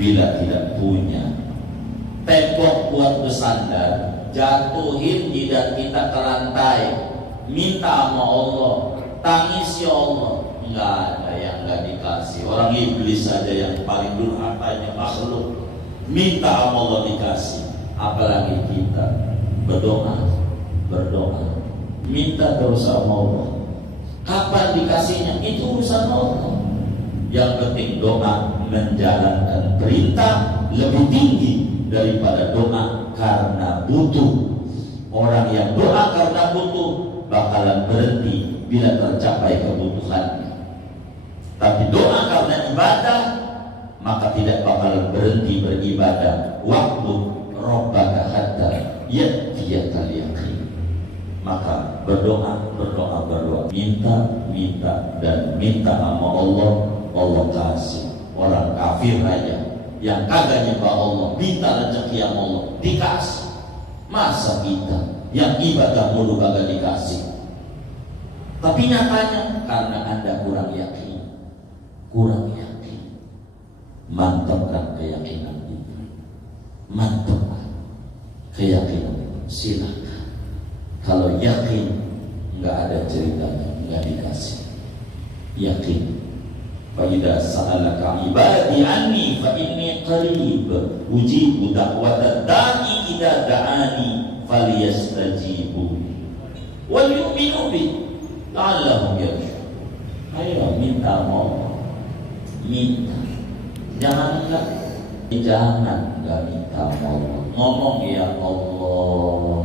bila tidak punya tembok buat bersandar, jatuhin jidat kita ke lantai, minta sama Allah, tangis ya Allah, nggak ada yang nggak dikasih. Orang iblis saja yang paling durhakanya makhluk minta sama Allah dikasih, apalagi kita berdoa, minta terus sama Allah. Kapan dikasihnya itu urusan Allah. Yang penting doa menjalankan perintah lebih tinggi daripada doa karena butuh. Orang yang doa karena butuh bakalan berhenti bila tercapai kebutuhannya. Tapi doa karena ibadah maka tidak bakalan berhenti beribadah. Waktu rabbaka hatta ya'tiyakal yaqin. Maka berdoa, minta dan minta sama Allah, Allah kasih. Orang kafir aja yang kagak nyembah Allah minta rezeki sama Allah dikasih. Masa kita yang ibadah mulu kagak dikasih? Tapi nyatanya karena Anda kurang yakin. Mantapkan keyakinan itu. Mantapkan keyakinan. Silakan. Kalau yakin nggak ada ceritanya, nggak dikasih. Yakin. Fa idza sa'alaka ibadi anni fa inni qarib ujibu da'watad da'i idza da'ani falyastajibu wal yu'minu bi la'allahum yarshudun. Ayo minta Allah, minta. Jangan enggak minta Allah. Ngomong ya Allah,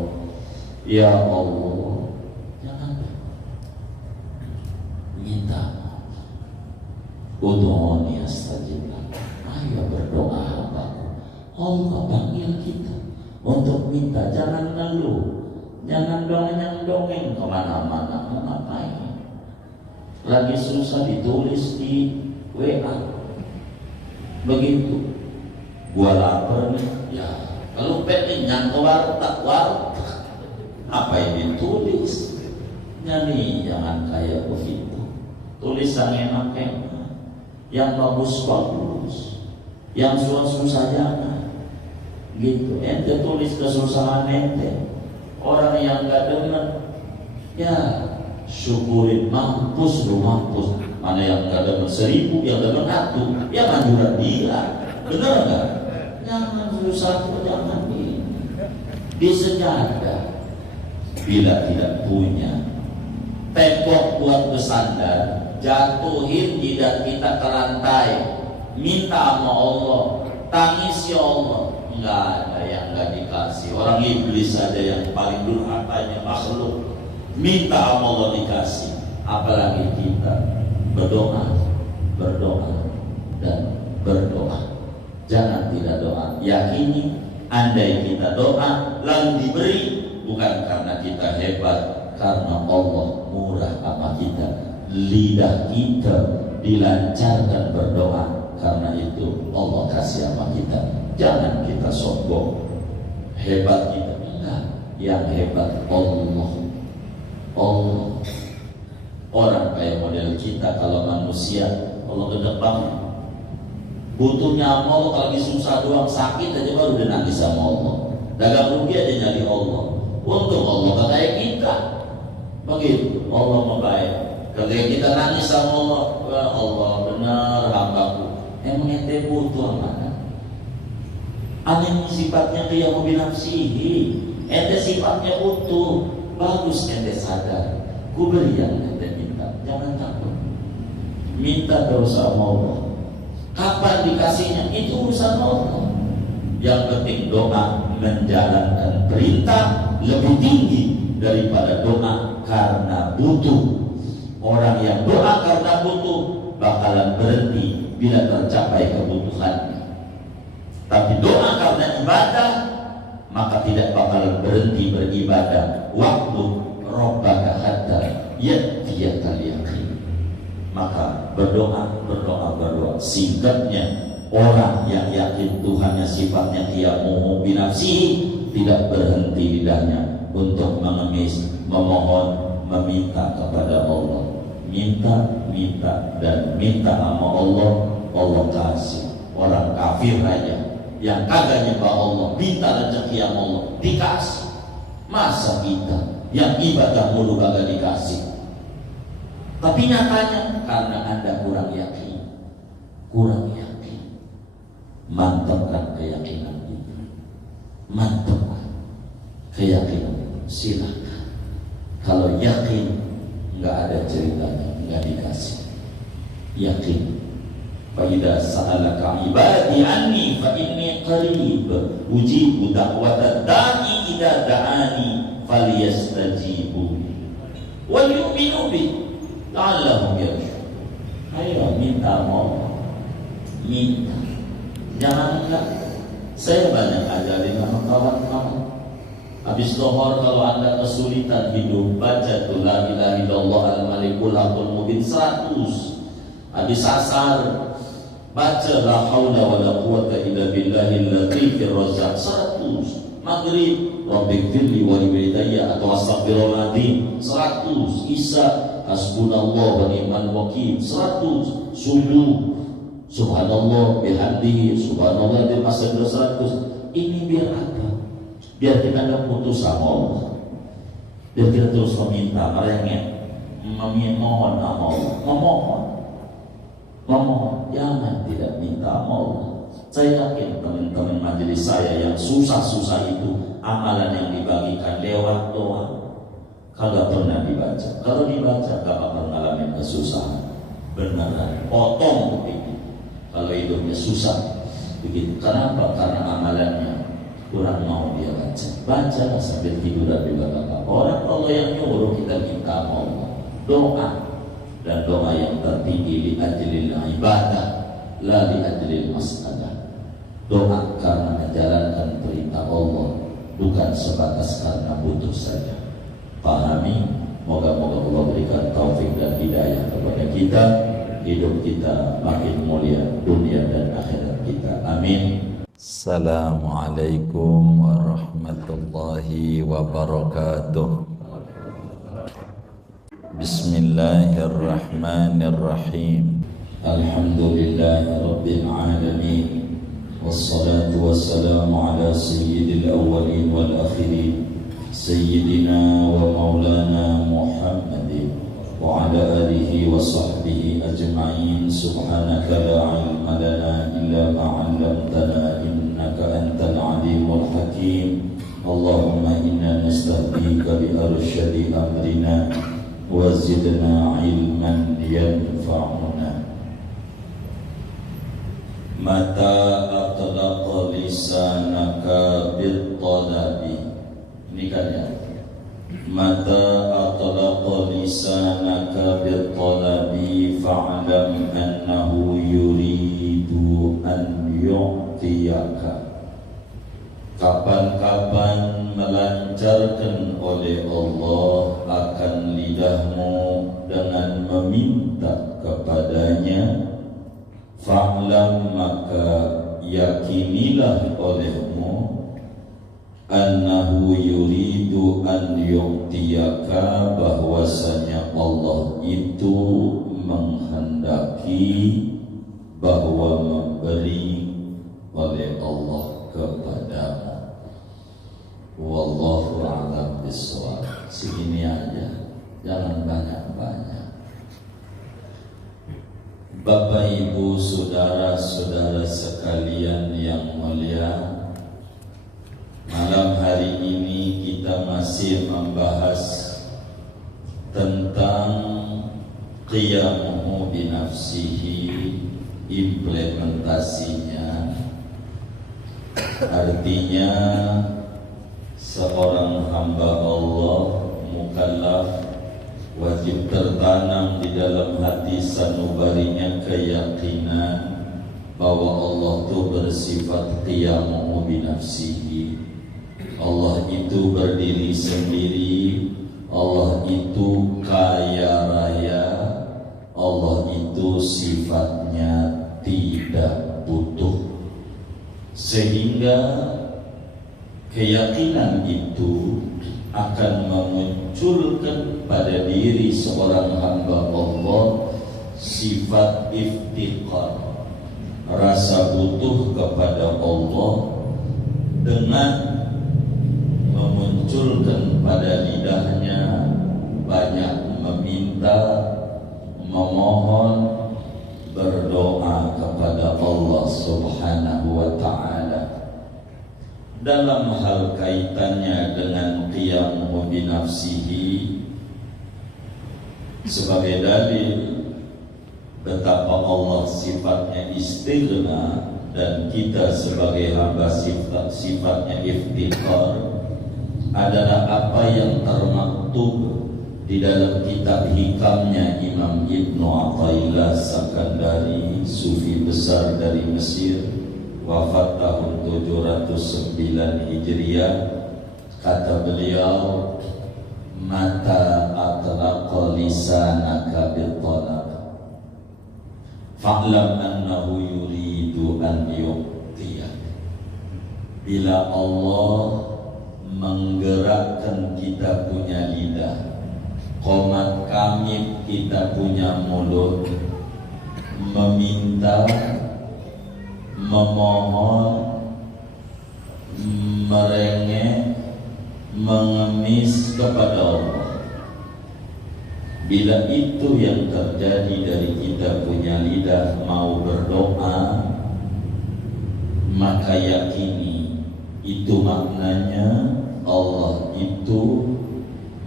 ya Allah. Jangan minta. Ud'uni astajib lakum. Ayo berdoa hambaku. Allah panggil kita untuk minta. Jangan ngeluh, jangan dongeng kemana-mana. Mau ngapain? Lagi susah ditulis di WA. Begitu. Gua lapar nih. Ya, kalau pengen nyangka warteg. Apa yang ditulis? Nyanyi jangan kayak begitu. Tulisan enak-enak, yang bagus-bagus, yang susah-susah jangan. Gitu. Ente tulis kesusahan ente. Orang yang gak denger, ya syukurin, mampus lu mampus. Mana yang gak denger 1000, yang denger 1, ya manjuran dia. Bener gak? Jangan susah, jangan di sejadah. Bila tidak punya tembok buat bersandar, jatuhin jidat kita ke lantai, minta sama Allah, tangis ya Allah, nggak ada yang nggak dikasih. Orang iblis saja yang paling durhakanya makhluk minta sama Allah dikasih, apalagi kita berdoa dan berdoa. Jangan tidak doa. Yakini andai kita doa lalu diberi, bukan karena kita hebat, karena Allah murah sama kita. Lidah kita dilancarkan berdoa, karena itu Allah kasih sama kita. Jangan kita sombong hebat kita, enggak. Yang hebat Allah. Orang kayak model kita, kalau manusia Allah gede banget, butuhnya Allah. Kalau lagi susah doang, sakit aja baru udah nangis sama Allah. Dagang rugi aja nyari Allah. Untuk Allah gak kayak kita. Begitu Allah membaik. Ketika kita nangis sama Allah, ya Allah benar hambaku. Emang ente butuh mana? Aneh sifatnya kayak mobil nafsihi. Ente sifatnya utuh. Bagus ente sadar. Ku beri yang ente minta. Jangan takut. Minta terus sama Allah. Kapan dikasihnya itu urusan Allah. Yang penting doa menjalankan perintah lebih tinggi daripada doa karena butuh. Orang yang doa karena butuh bakalan berhenti bila tercapai kebutuhannya. Tapi doa karena ibadah maka tidak bakalan berhenti beribadah. Waktu rabbaka hatta ya'tiyakal yaqin. Maka berdoa. Singkatnya, orang yang yakin Tuhannya sifatnya qiyamuhu binafsihi tidak berhenti lidahnya untuk mengemis, memohon, meminta kepada Allah. Minta dan minta sama Allah, Allah kasih. Orang kafir aja yang kagak nyembah Allah minta rezeki yang Allah dikasih. Masa kita yang ibadah mulu kagak dikasih? Tapi nyatanya karena Anda kurang yakin. Mantapkan keyakinan itu. Mantapkan keyakinan itu. Silakan. Kalau yakin nggak ada ceritanya, nggak dikasih. Yakin. Fa idza sa'alaka ibadi anni fa inni qarib ujibu da'watad da'i idza da'ani falyastajibu wal yu'minu bi la'allahum yarshudun. Ayo minta mohon, minta. Jangan enggak. Saya banyak ajarin sama kawan-kawan. Habis zuhur kalau Anda kesulitan hidup, baca tu la ilaha illallah al-malikul haqqul mubin 100. Habis asar baca la haula wala quwata illa billahil latifir razzaq 100. Maghrib rabbighfirli wa liwalidayya atau astaghfirullahaladzim 100. Isya hasbunallah wa ni'mal wakil 100. Subuh subhanallah bihamdihi subhanallah di masa 100. Ini biar apa? Biar kita tidak putus sama Allah, biar kita terus meminta, merengek, memohon sama Allah, memohon, jangan tidak minta sama Allah. Saya yakin teman-teman majelis saya yang susah-susah itu amalan yang dibagikan lewat doa kagak pernah dibaca. Kalau dibaca gak akan mengalami kesusahan. Beneran potong begitu. Kalau hidupnya susah begitu. Kenapa? Karena amalannya kurang mau dia baca. Baca sambil tiduran juga gak apa-apa. Orang Allah yang nyuruh kita minta Allah doa, dan doa yang tertinggi li ajlil ibadah la li ajlil masalah. Doa karena menjalankan perintah Allah, bukan sebatas karena butuh saja. Pahami, moga-moga Allah berikan taufik dan hidayah kepada kita, hidup kita makin mulia dunia dan akhirat kita. Amin. Assalamualaikum warahmatullahi wabarakatuh. Bismillahirrahmanirrahim. Alhamdulillahi rabbil alamin. Wassalatu wassalamu ala sayyidil awwalin wal akhirin sayyidina wa maulana Muhammadin wa ala alihi wa sahbihi ajma'in. Subhanaka la ilma lana illa ma 'allamtana innaka antal alimul hakim. Allahumma inna nastahdika bi arsyadi amrina wa zidna ilman yanfa'una. Mata atlaqa lisanaka bil talabi. Ini kan ya. Mata atlaqa lisanaka bil talabi fa'lam annahu yuridu an yu'tiyaka. Kapan-kapan melancarkan oleh Allah akan lidahmu dengan meminta kepadanya, fa'lam maka yakinilah olehmu annahu yuridu an yu'tiyaka, bahwasanya Allah itu menghendaki bahwa memberi oleh Allah kepadamu. Wallahu a'lam bishawab. Segini aja, jangan banyak-banyak. Bapak, Ibu, saudara-saudara sekalian yang mulia, malam hari ini kita masih membahas tentang qiyamuhu binafsihi, implementasinya. Artinya seorang hamba Allah mukallaf wajib tertanam di dalam hati sanubarinya keyakinan bahwa Allah itu bersifat qiyamuhu binafsihi. Allah itu berdiri sendiri, Allah itu kaya raya, Allah itu sifatnya tidak butuh. Sehingga keyakinan itu akan memunculkan pada diri seorang hamba Allah sifat iftiqar, rasa butuh kepada Allah dengan memunculkan pada lidahnya banyak meminta, memohon, berdoa kepada Allah Subhanahu wa ta'ala dalam hal kaitannya dengan qiyamuhu binafsihi, sebagai dalil betapa Allah sifatnya istighna dan kita sebagai hamba sifatnya iftiqar adalah apa yang termaktub di dalam kitab hikamnya Imam Ibnu Athaillah Sakandari, sufi besar dari Mesir, wafat tahun 709 Hijriah. Kata beliau, mata atlaqa lisanaka bil-talab fa'lam annahu yuridu an yu'tiyak. Bila Allah menggerakkan kita punya lidah, qomat kami kita punya mulut, meminta, memohon, merengek, mengemis kepada Allah. Bila itu yang terjadi dari kita punya lidah mau berdoa, maka yakini itu maknanya Allah itu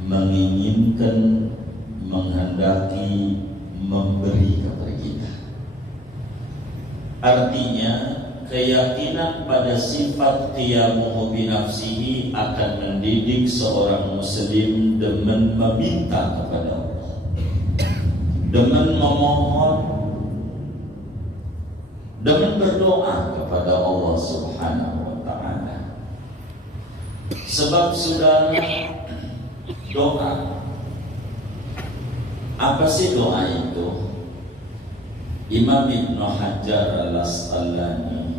menginginkan, menghendaki, memberi kepada kita. Artinya keyakinan pada sifat qiyamuhu binafsihi akan mendidik seorang muslim demen meminta kepada Allah, demen memohon, demen berdoa kepada Allah Subhanahu wa ta'ala. Sebab saudara, doa, apa sih doa itu? Imam Ibnu Hajar Al-Asqalani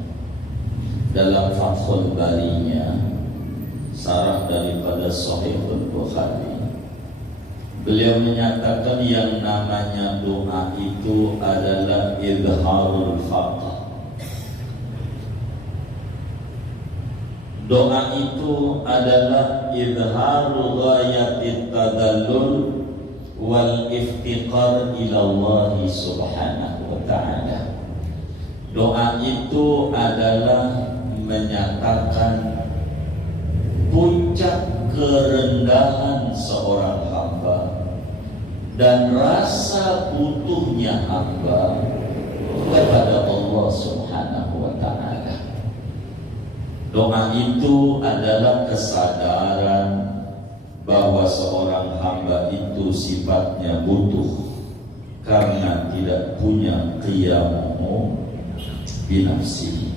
dalam Fathul Barinya, sarah daripada Sahihul Bukhari, beliau menyatakan yang namanya doa itu adalah izharul faqr. Doa itu adalah izharul ghayatit tadallul wal iftiqar ila Allah Subhanahu wa ta'ala. Doa itu adalah menyatakan puncak kerendahan seorang hamba dan rasa butuhnya hamba kepada Allah Subhanahu wa ta'ala. Doa itu adalah kesadaran bahwa seorang hamba itu sifatnya butuh karena tidak punya qiyamuhu binafsihi.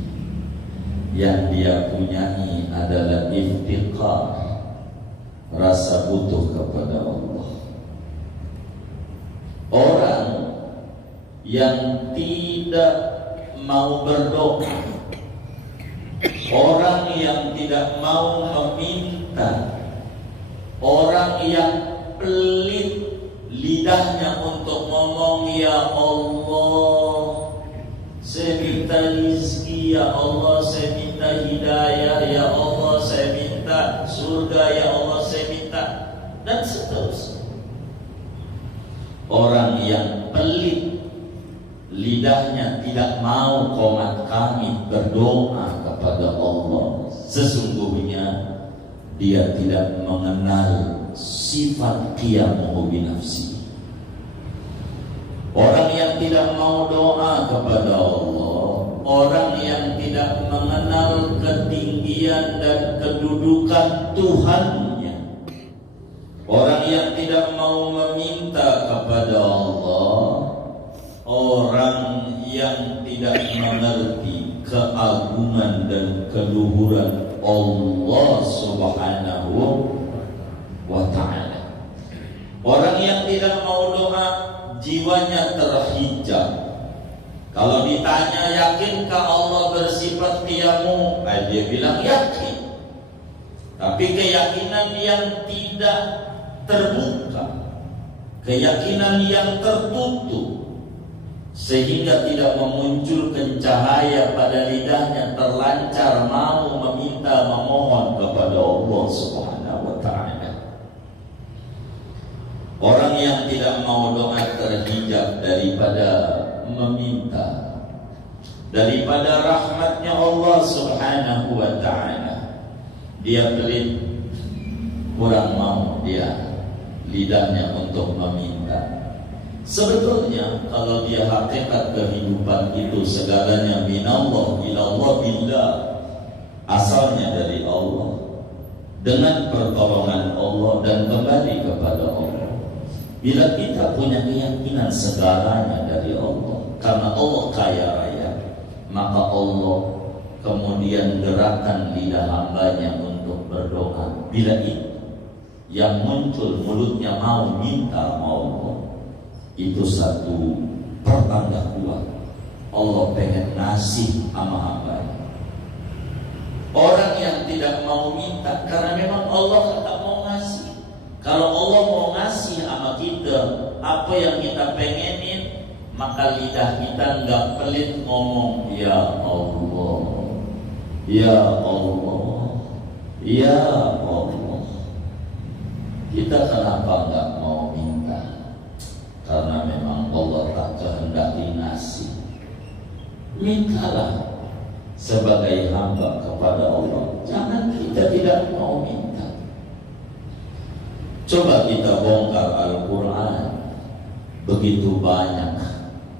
Yang dia punyai adalah iftiqar, rasa butuh kepada Allah. Orang yang tidak mau berdoa, orang yang tidak mau meminta, orang yang pelit lidahnya untuk ngomong, ya Allah saya minta rezeki, ya Allah saya minta hidayah, ya Allah saya minta surga, ya Allah saya minta, dan seterusnya. Orang yang pelit lidahnya tidak mau qomat kami berdoa kepada Allah, sesungguhnya dia tidak mengenal sifat qiyamuhu binafsi. Orang yang tidak mau doa kepada Allah, orang yang tidak mengenal ketinggian dan kedudukan Tuhannya, orang yang tidak mau meminta kepada Allah, orang yang tidak mengerti keagungan dan keluhuran Allah Subhanahu wa ta'ala. Orang yang tidak mau doa, jiwanya terhijab. Kalau ditanya yakinkah Allah bersifat qiyamu, dia bilang yakin. Tapi keyakinan yang tidak terbuka, keyakinan yang tertutup, sehingga tidak memunculkan cahaya pada lidahnya, terlancar mau meminta memohon kepada Allah Subhanahu wa ta'ala. Orang yang tidak mau doa terhijab daripada meminta, daripada rahmatnya Allah Subhanahu wa ta'ala. Dia pelit, kurang mau dia lidahnya untuk meminta. Sebetulnya kalau dia hakikat kehidupan itu segalanya minallah ilallah billah, asalnya dari Allah, dengan pertolongan Allah dan kembali kepada Allah. Bila kita punya keyakinan segalanya dari Allah, karena Allah kaya raya, maka Allah kemudian gerakan lidah hambanya untuk berdoa. Bila itu yang muncul mulutnya mau minta Allah, itu satu pertanda kuat Allah pengen ngasih sama hambanya. Orang yang tidak mau minta karena memang Allah tak mau ngasih. Kalau Allah mau ngasih sama kita apa yang kita pengenin, maka lidah kita nggak pelit ngomong ya Allah, ya Allah, ya Allah. Kita kenapa nggak mau minta? Karena memang Allah tak kehendaki ngasih. Mintalah sebagai hamba kepada Allah. Jangan kita tidak mau minta. Coba kita bongkar Al-Quran. Begitu banyak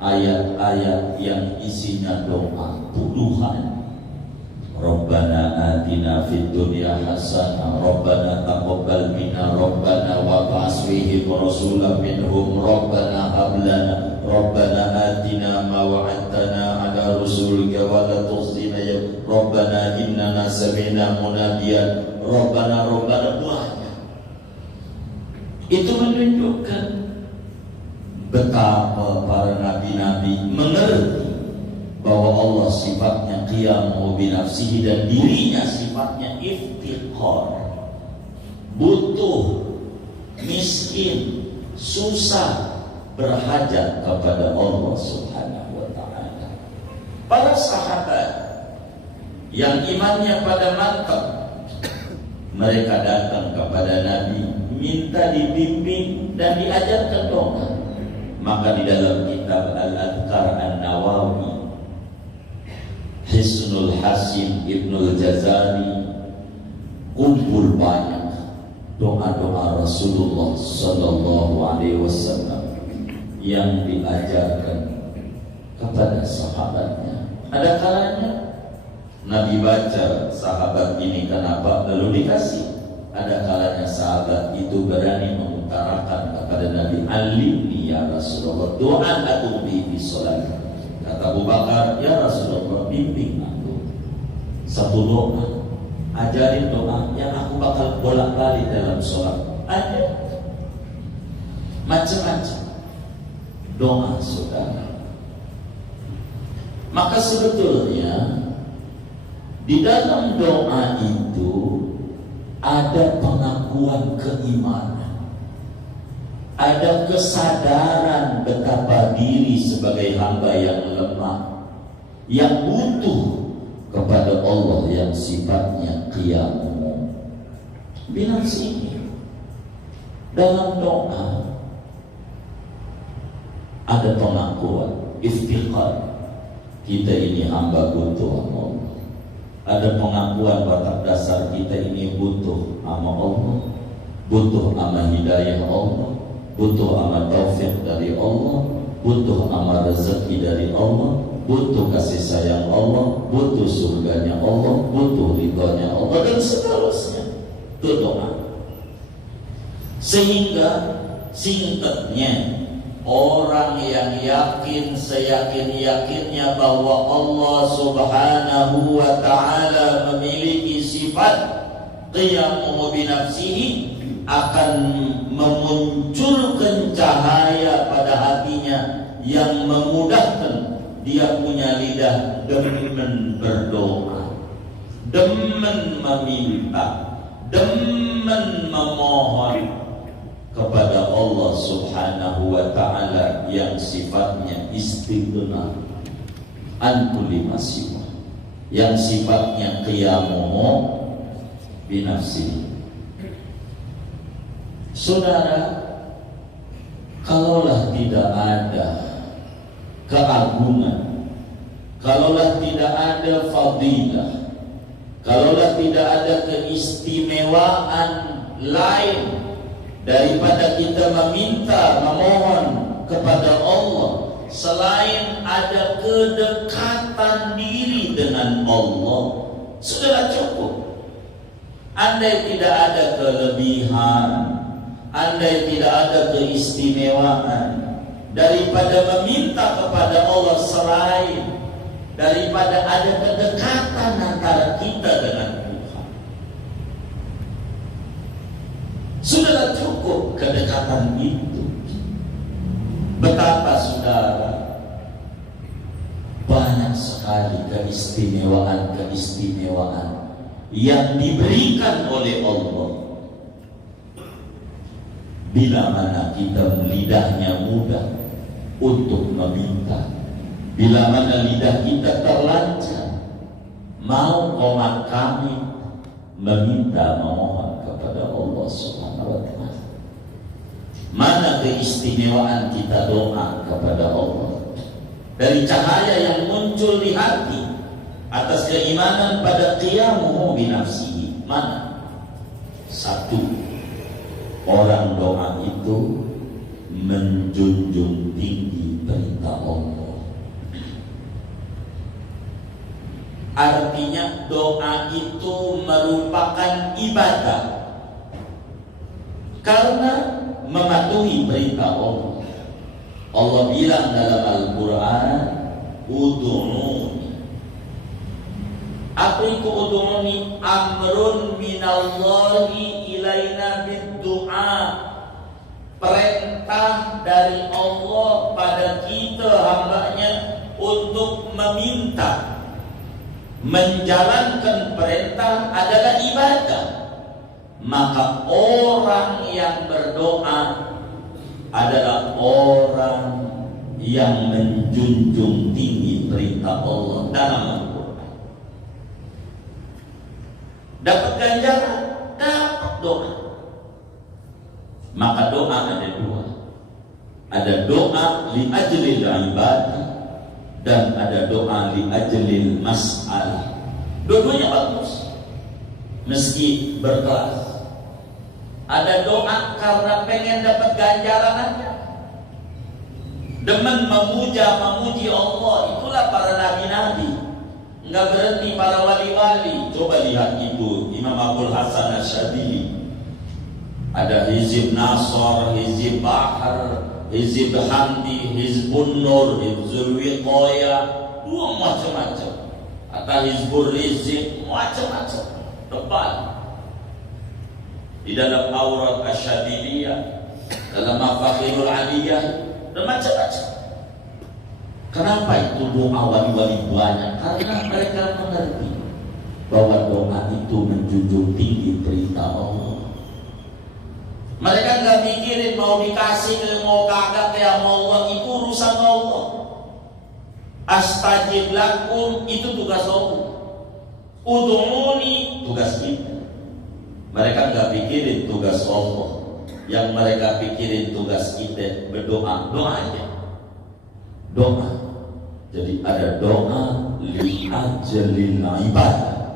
ayat-ayat yang isinya doa, puluhan. Rabbana atina fid dunya hasanah, Rabbana taqabbal minna, Rabbana wab'ats fihim rasulan minhum, Rabbana hab lana, Rabbana atina ma wa'adtana ala rusulika wa la tukhzina ya Rabbana innana sami'na munadiyan, Rabbana banyak. Itu menunjukkan betapa para nabi-nabi mengerti bahwa Allah sifatnya qiyamu binafsihi dan dirinya sifatnya iftiqar, butuh, miskin, susah, berhajat kepada Allah Subhanahu wa ta'ala. Para sahabat yang imannya pada mantap, mereka datang kepada Nabi minta dibimbing dan diajarkan doa. Maka di dalam kitab Al-Adhkar An-Nawawi, Hisnul Hasim Ibnul Jazari kumpul banyak doa-doa Rasulullah Sallallahu Alaihi Wasallam yang diajarkan kepada sahabatnya. Ada kalanya Nabi baca sahabat ini kenapa lalu dikasih. Ada kalanya sahabat itu berani mengutarakan kepada Nabi, alimni ya Rasulullah doa atau bi sholat. Kata Abu Bakar, ya Rasulullah bimbing aku satu doa, ajarin doa yang aku bakal bolak-balik dalam sholat. Ada macam-macam doa saudara. Maka sebetulnya di dalam doa itu ada pengakuan keimanan, ada kesadaran betapa diri sebagai hamba yang lemah, yang butuh kepada Allah yang sifatnya qiyamu binafsihi. Dalam doa ada pengakuan iftiqar, kita ini hamba butuh Allah. Ada pengakuan batak dasar kita ini butuh sama Allah, butuh sama hidayah Allah, butuh sama taufik dari Allah, butuh sama rezeki dari Allah, butuh kasih sayang Allah, butuh surganya Allah, butuh ridhonya Allah, dan seterusnya. Itu doa. Sehingga singkatnya, orang yang yakin seyakin-yakinnya bahwa Allah Subhanahu wa ta'ala memiliki sifat qiyamu binafsihi akan memunculkan cahaya pada hatinya yang memudahkan dia punya lidah demen berdoa, demen meminta, demen memohon. kepada Allah Subhanahu wa ta'ala yang sifatnya istighna an kulli ma siwa, yang sifatnya qiyamuhu binafsi. Saudara, kalaulah tidak ada keagungan, kalaulah tidak ada fadilah, kalaulah tidak ada keistimewaan lain daripada kita meminta, memohon kepada Allah selain ada kedekatan diri dengan Allah, sudah cukup. Andai tidak ada kelebihan, andai tidak ada keistimewaan daripada meminta kepada Allah selain daripada ada kedekatan antara kita dengan Tuhan, sudah cukup kedekatan itu. Betapa saudara banyak sekali keistimewaan yang diberikan oleh Allah bila mana kita lidahnya mudah untuk meminta, bila mana lidah kita terlancar mau komat kami meminta, memohon kepada Allah Subhanahu wa ta'ala. Mana keistimewaan kita doa kepada Allah dari cahaya yang muncul di hati atas keimanan pada qiyamuhu binafsihi. Mana? Satu, orang doa itu menjunjung tinggi perintah Allah. Artinya doa itu merupakan ibadah karena mematuhi perintah Allah. Allah bilang dalam Al-Quran, ud'uni. Apa itu ud'uni? Amrun minallahi ilaina bid-du'a. Perintah dari Allah pada kita hambanya untuk meminta. Menjalankan perintah adalah ibadah. Maka orang yang berdoa adalah orang yang menjunjung tinggi perintah Allah dalam Al-Quran. Dapat ganjaran, dapat doa. Maka doa ada dua. Ada doa li ajlil ibadah dan ada doa li ajlil mas'alah. Dua-duanya bagus, meski berkelas. Ada doa karena pengen dapat ganjaran aja, demen memuji Allah. Itulah para nabi-nabi, nggak berhenti para wali-wali. Coba lihat itu Imam Abdul Hasan Asyadili, ada Hizib Nasr, Hizib Bahar, Hizib Hamdi, Hizbun Nur, Hizbul Wiqaya, macam-macam. Atau Hizbul Rizq, macam-macam, tebal. Di dalam Aurat Asyadiliyah, dalam Mafakhirul Aliyah, dan macam-macam. Kenapa itu doa wali-wali banyak? Karena mereka mengerti bahwa doa itu menjunjung tinggi perintah Allah. Mereka nggak mikirin mau dikasih, mau kagak, ya mau Allah, itu urusan Allah. Astajib lakum itu tugas Allah. Ud'uni tugas kita. Mereka nggak pikirin tugas Allah. Yang mereka pikirin tugas kita berdoa. Doa aja. Doa. Jadi ada doa li ajlil ibadah.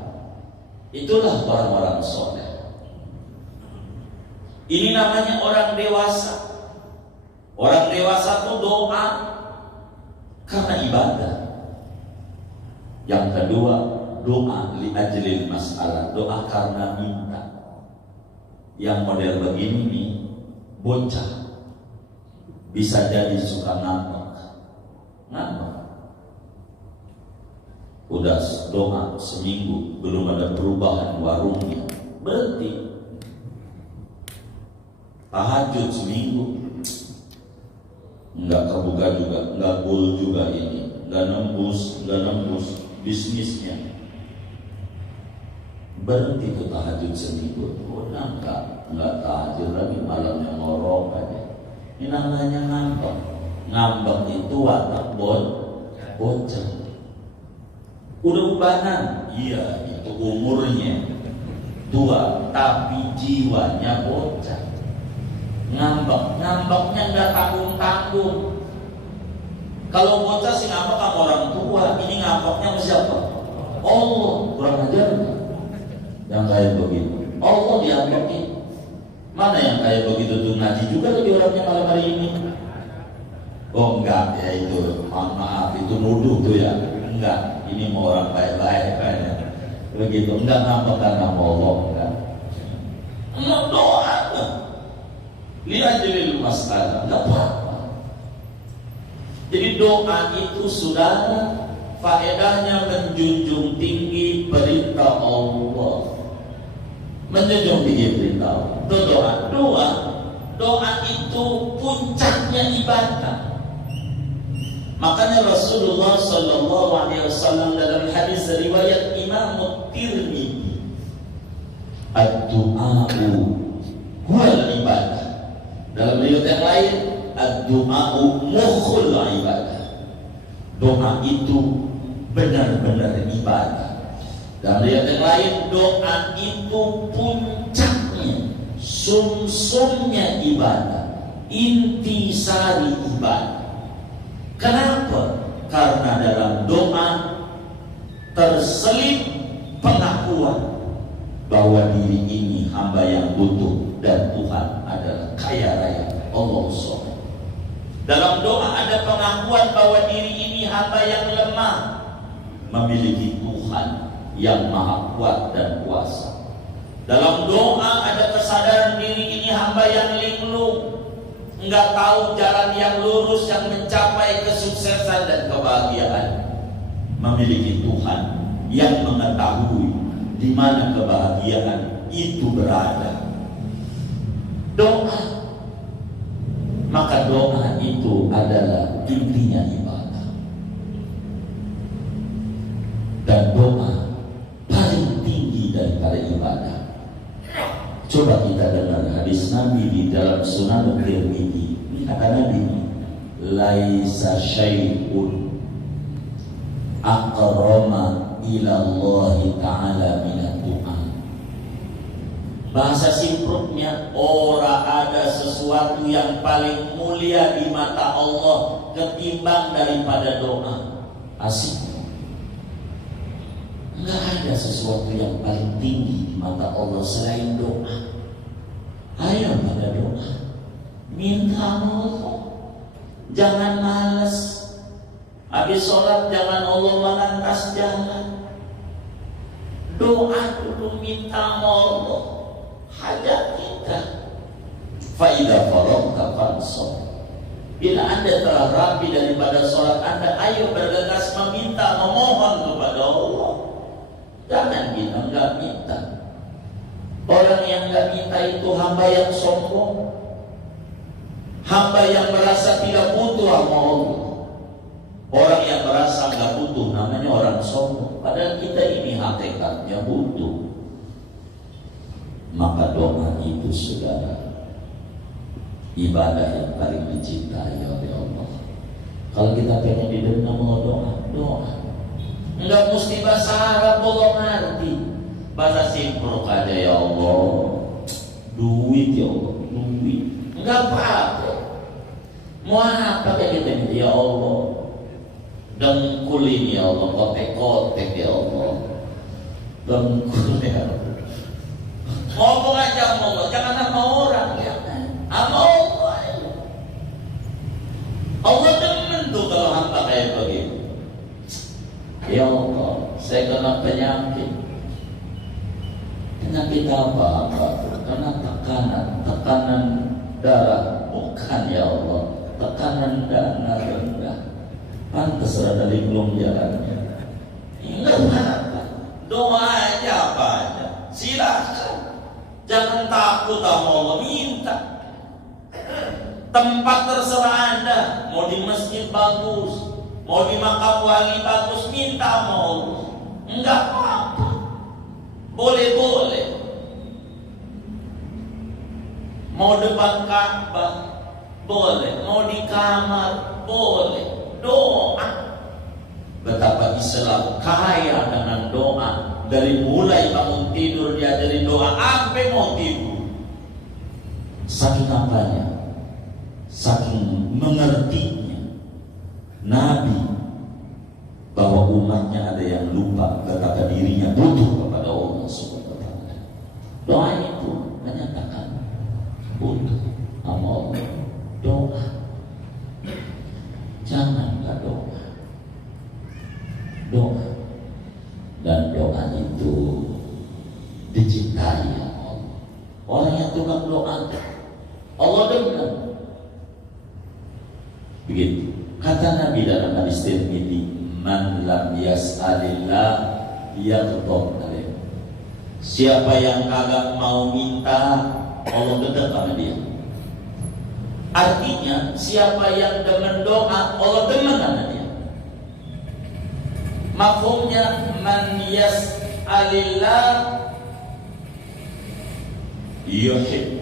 Itulah orang-orang soleh. Ini namanya orang dewasa. Orang dewasa itu doa karena ibadah. Yang kedua, doa li ajlil masalah. Doa karena minta. Yang model begini nih, bocah bisa jadi suka ngambek. Udah doa seminggu belum ada perubahan warungnya, berhenti. Tahajud seminggu nggak kebuka juga, nggak goal juga ini, nggak nembus bisnisnya. berhenti tuh tahajud seminggu. Udah enggak tahajud lagi, malamnya ngorok aja. Ini namanya ngambek. Ngambek itu watak bocah. Udah ubanan, iya itu umurnya tua, tapi jiwanya bocah. Ngambeknya nggak tanggung-tanggung. Kalau bocah sih ngambek sama orang tua, ini ngambeknya sama siapa? Allah, kurang ajar. Yang kayak begitu, Allah diambekin. Mana yang kayak begitu tuh ngaji juga lagi orangnya malam hari ini? Oh enggak, ya itu maaf itu nuduh tuh ya. Enggak, ini mau orang baik-baik kayaknya. Begitu, enggak ngambek karena Allah kan. Enggak doa. Lihat jadi masalah, enggak apa-apa. Jadi doa itu saudara, faedahnya menjunjung tinggi perintah Allah. Menjunjung tinggi perintah Allah. Doa itu puncaknya ibadah. Makanya Rasulullah Sallallahu Alaihi Wasallam dalam hadis riwayat Imam Tirmidzi, ad-du'a'u huwal ibadah. Dalam riwayat yang lain, ad-du'a'u mukhul ibadah. Doa itu benar-benar ibadah. Dalam riwayat yang lain, doa itu puncaknya, sumsumnya ibadah, intisari ibadah. Kenapa? Karena dalam doa terselip pengakuan bahwa diri ini hamba yang butuh dan Tuhan adalah kaya raya Allah SWT. Dalam doa ada pengakuan bahwa diri ini hamba yang lemah, memiliki Tuhan yang maha kuat dan kuasa. Dalam doa ada kesadaran diri ini hamba yang linglung, enggak tahu jalan yang lurus yang mencapai kesuksesan dan kebahagiaan. Memiliki Tuhan yang mengetahui di mana kebahagiaan itu berada. Doa, maka doa itu adalah intinya ibadah. Dan doa paling tinggi daripada ibadah. Coba kita dengar hadis Nabi di dalam Sunan Tirmidzi. Kata Nabi, laisa syai'un aqrama ila Allah Ta'ala minad du'a. Bahasa simpruknya, ora ada sesuatu yang paling mulia di mata Allah ketimbang daripada doa. Asik. Enggak ada sesuatu yang paling tinggi di mata Allah selain doa. Ayo pada doa, minta Allah, jangan malas. Habis sholat jangan Allah melantas jalan. Doa dulu, minta Allah hajat kita. Fa idza faragta fansab. Bila Anda telah rapi daripada sholat Anda, ayo bergegas meminta, memohon kepada Allah. Jangan kita enggak minta. Orang yang enggak minta itu hamba yang sombong, hamba yang merasa tidak butuh sama Allah. Orang yang merasa enggak butuh namanya orang sombong. Padahal kita ini hakikatnya butuh. Maka doa itu saudara, ibadah yang paling dicintai oleh Allah. Kalau kita pengen didengar mau doa. Enggak mesti bahasa Arab, Allah ngerti. Bahasa simpruk aja, ya Allah, duit ya Allah, duit. Enggak apa-apa. Mau apa kayak kita gitu, ya Allah, dengkul ini ya Allah, kotek-kotek ya Allah, dengkul ya Allah. Ngomong aja ngomong, jangan sama orang ya, sama Allah. Allah demen tuh kalau hamba kayak begitu. Ya Allah, saya kena penyakit. Penyakit apa? Karena tekanan darah. Bukan ya Allah, tekanan darah rendah. Pantes rada linglung jalannya. Enggak apa-apa, doa aja apa aja, silakan. Jangan takut sama Allah, minta. Tempat terserah Anda, mau di masjid bagus, mau di makam wali bagus, minta sama Allah. Enggak apa-apa. Boleh mau depan Ka'bah boleh, mau di kamar boleh. Doa. Betapa Islam kaya dengan doa. Dari mulai bangun tidur diajari doa sampai mau tidur. Saking apanya? Saking mengertinya Nabi bahwa umatnya ada yang lupa betapa dirinya butuh kepada Allah Subhanahu wa taala. Doa itu menyatakan butuh sama Allah. Doa. Janganlah doa. Doa. Dan doa itu dicintai Allah. Orang yang tukang doa Allah dengar. Begitu. Kata Nabi dalam hadis Tirmidzi, "Man lam yas'alillah yaghdab alaih." Siapa yang kagak mau minta, Allah dekat sama dia. Artinya, siapa yang demen doa, Allah demen sama dia. Mafhumnya, man yas'alillah yuhib.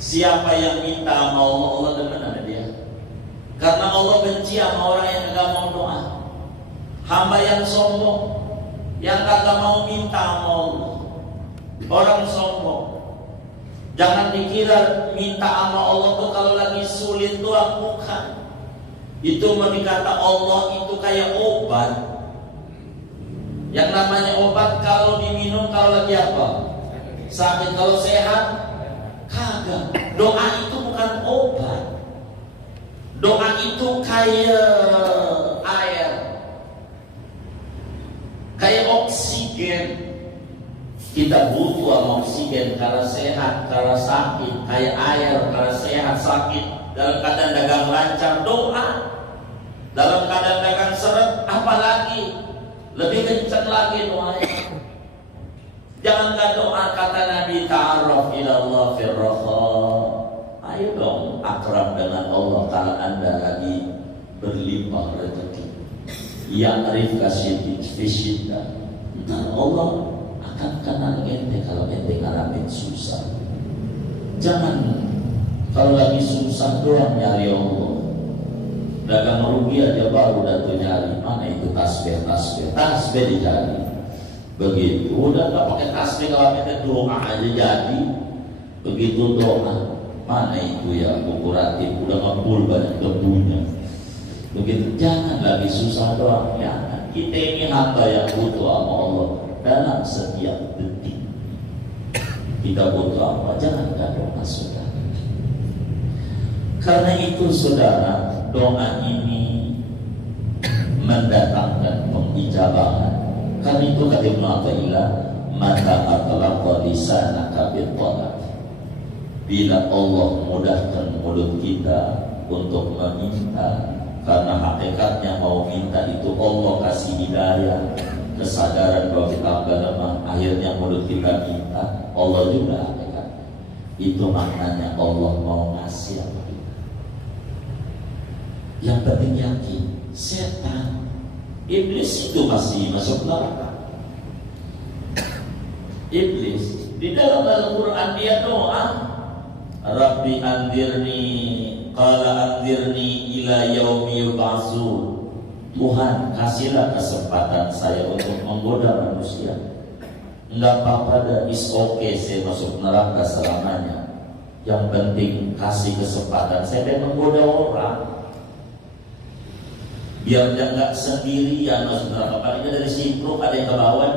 Siapa yang minta sama Allah, Allah demen sama dia. Karena Allah benci sama orang yang enggak mau doa. Hamba yang sombong, yang kagak mau minta sama Allah. Orang sombong. Jangan dikira minta sama Allah tuh kalau lagi sulit doang, bukan. Itu mau dikata Allah itu kayak obat. Yang namanya obat kalau diminum kalau lagi apa? Sakit. Kalau sehat kagak. Doa itu bukan obat. Doa itu kayak air, kayak oksigen. Kita butuh sama oksigen karena sehat, karena sakit. Kayak air, karena sehat, sakit. Dalam keadaan dagang lancar, doa. Dalam keadaan dagang seret, apalagi lebih kencang lagi doanya. Janganlah doa, kata Nabi, ta'arraf ila Allah fir raha. Ayo dong akrab dengan Allah kalau Anda lagi berlimpah rezeki. Ya'rif kasih fisyiddah. Nah, Allah akan kenal ente kalau ente ngalamin susah. Jangan kalau lagi susah doang nyari Allah. Dagang rugi aja baru datu nyari. Mana itu tasbih dicari. Begitu udah nggak pakai tasbih, kalau pakai doa aja jadi. Begitu doa, mana itu ya kukuratif udah ngepul banyak debunya. Begitu, jangan lagi susah doang ya. Kita ini hamba yang butuh sama Allah dalam setiap detik. Kita butuh apa? Jangan doa saudara. Karena itu saudara, doa ini mendatangkan pengijabahan. Karena itu kata Ibnu Athaillah, mata atlaqa lisanaka bitalab. Bila Allah mudahkan mulut kita untuk meminta, karena hakikatnya mau minta itu Allah kasih hidayah, kesadaran bahwa kita agak lemah, akhirnya mulut kita minta, Allah juga hakikat. Itu maknanya Allah mau ngasih apa kita. Yang penting yakin, setan, iblis itu masih masuk neraka. Iblis di dalam Al-Quran dia doa, Rabbi anzirni, qala anzirni ila yaumi yub'atsun. Tuhan kasihlah kesempatan saya untuk menggoda manusia. Enggak apa-apa dah, is okay saya masuk neraka selamanya. Yang penting kasih kesempatan saya dan menggoda orang. Biar dia nggak sendirian masuk neraka. Palingnya dari simpro ada yang ke bawah.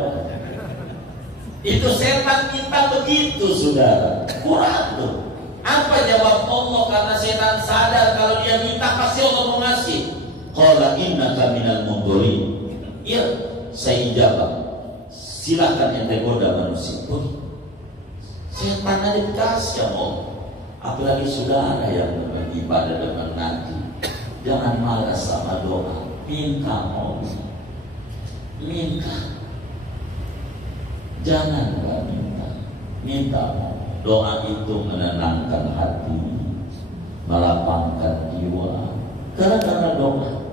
Itu setan kita begitu saudara. Kurang tuh. Apa jawab Allah? Karena setan sadar kalau dia minta pasti Allah mau ngasih. Qala innaka minal munzirin. Iya, saya jawab. Silakan ente goda manusia. Setan ada dikasih Allah. Apalagi saudara yang beribadah dengan Nabi. Jangan malas sama doa. Minta Allah. Minta. Janganlah minta. Minta. Doa itu menenangkan hati, melapangkan jiwa. Karena doa.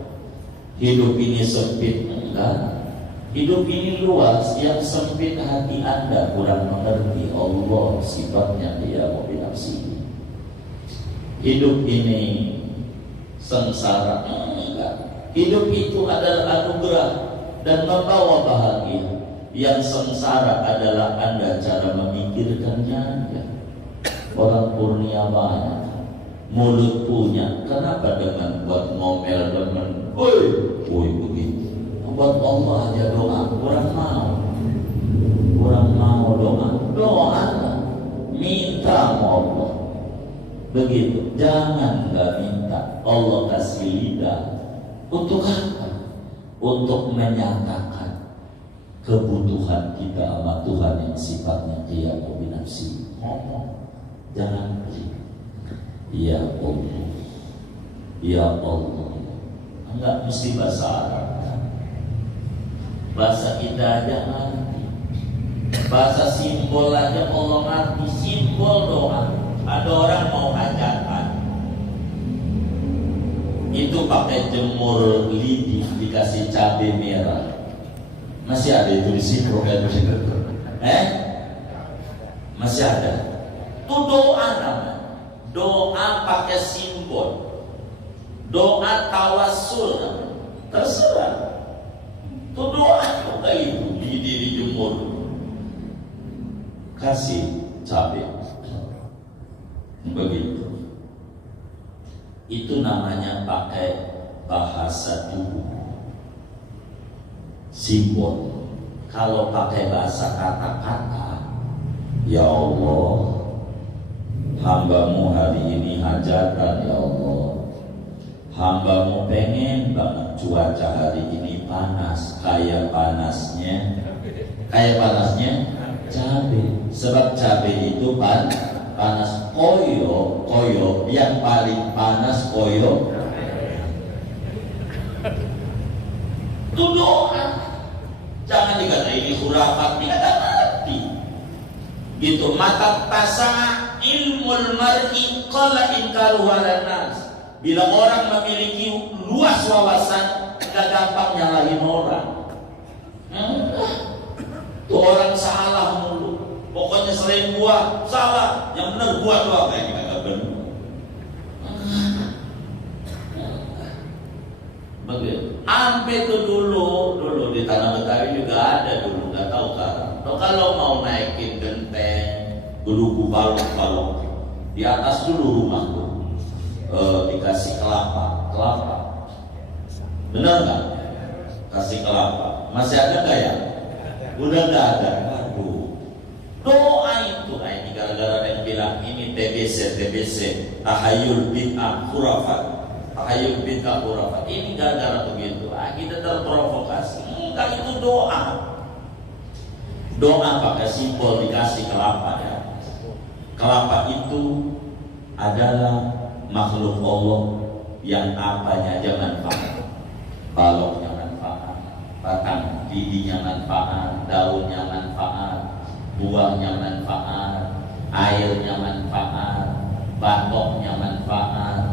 Hidup ini sempit enggak. Hidup ini luas, yang sempit hati Anda kurang mengerti Allah sifatnya Dia binafsihi. Hidup ini sengsara, enggak. Hidup itu adalah anugerah dan membawa bahagia. Yang sengsara adalah Anda cara memikirkannya. Orang kurnia banyak, mulut punya, kenapa dengan buat ngomel dengan woi begitu? Buat Allah aja doa, kurang mau doa minta sama Allah. Begitu, jangan nggak minta. Allah kasih lidah untuk apa? Untuk menyatakan kebutuhan kita sama Tuhan yang sifatnya Dia binafsi. Ngomong, jangan beri. Ya Allah, ya Allah. Enggak mesti bahasa Arab. Bahasa kita aja ngerti, bahasa simbol aja Allah ngerti. Simbol doa. Ada orang mau hajatan, itu pakai jemur lidi dikasih cabai merah. Masih ada itu di sini program itu? Masih ada. Itu doa namanya. Doa pakai simbol. Doa tawassul. Terserah. Itu doa juga itu dijemur. Kasih cabai. Begitu. Itu namanya pakai bahasa tubuh. Simbol. Kalau pakai bahasa kata-kata, ya Allah, hamba-Mu hari ini hajatan, ya Allah. Hamba-Mu pengen banget cuaca hari ini panas. Kayak panasnya cabai. Sebab cabai itu panas. Koyo yang paling panas koyo. Itu doa. Jangan dikata ini khurafat, dikata mati. Gitu, mata tasa'a ilmul mar'i qala inkaru ala nas. Bila orang memiliki luas wawasan, gak gampang nyalahin orang. Tuh orang salah mulu. Pokoknya selain gua salah, yang benar gua tuh apa yang kagak benar. Begitu. Sampai itu dulu di tanah Betawi juga ada dulu, nggak tahu sekarang. Kalau mau naikin genteng, dulu balok di atas dulu rumah tuh dikasih kelapa. Benar nggak? Kasih kelapa. Masih ada nggak ya? Udah nggak ada. Aduh. Doa itu, ini gara-gara yang bilang ini TBC, tahayul bid'ah khurafat. Ini gara-gara begitu. Kita terprovokasi. Enggak, itu doa. Doa pakai simbol dikasih kelapa ya. Kelapa itu adalah makhluk Allah yang apanya aja manfaat. Baloknya manfaat, batang bijinya manfaat, daunnya manfaat, buahnya manfaat, airnya manfaat, batoknya manfaat,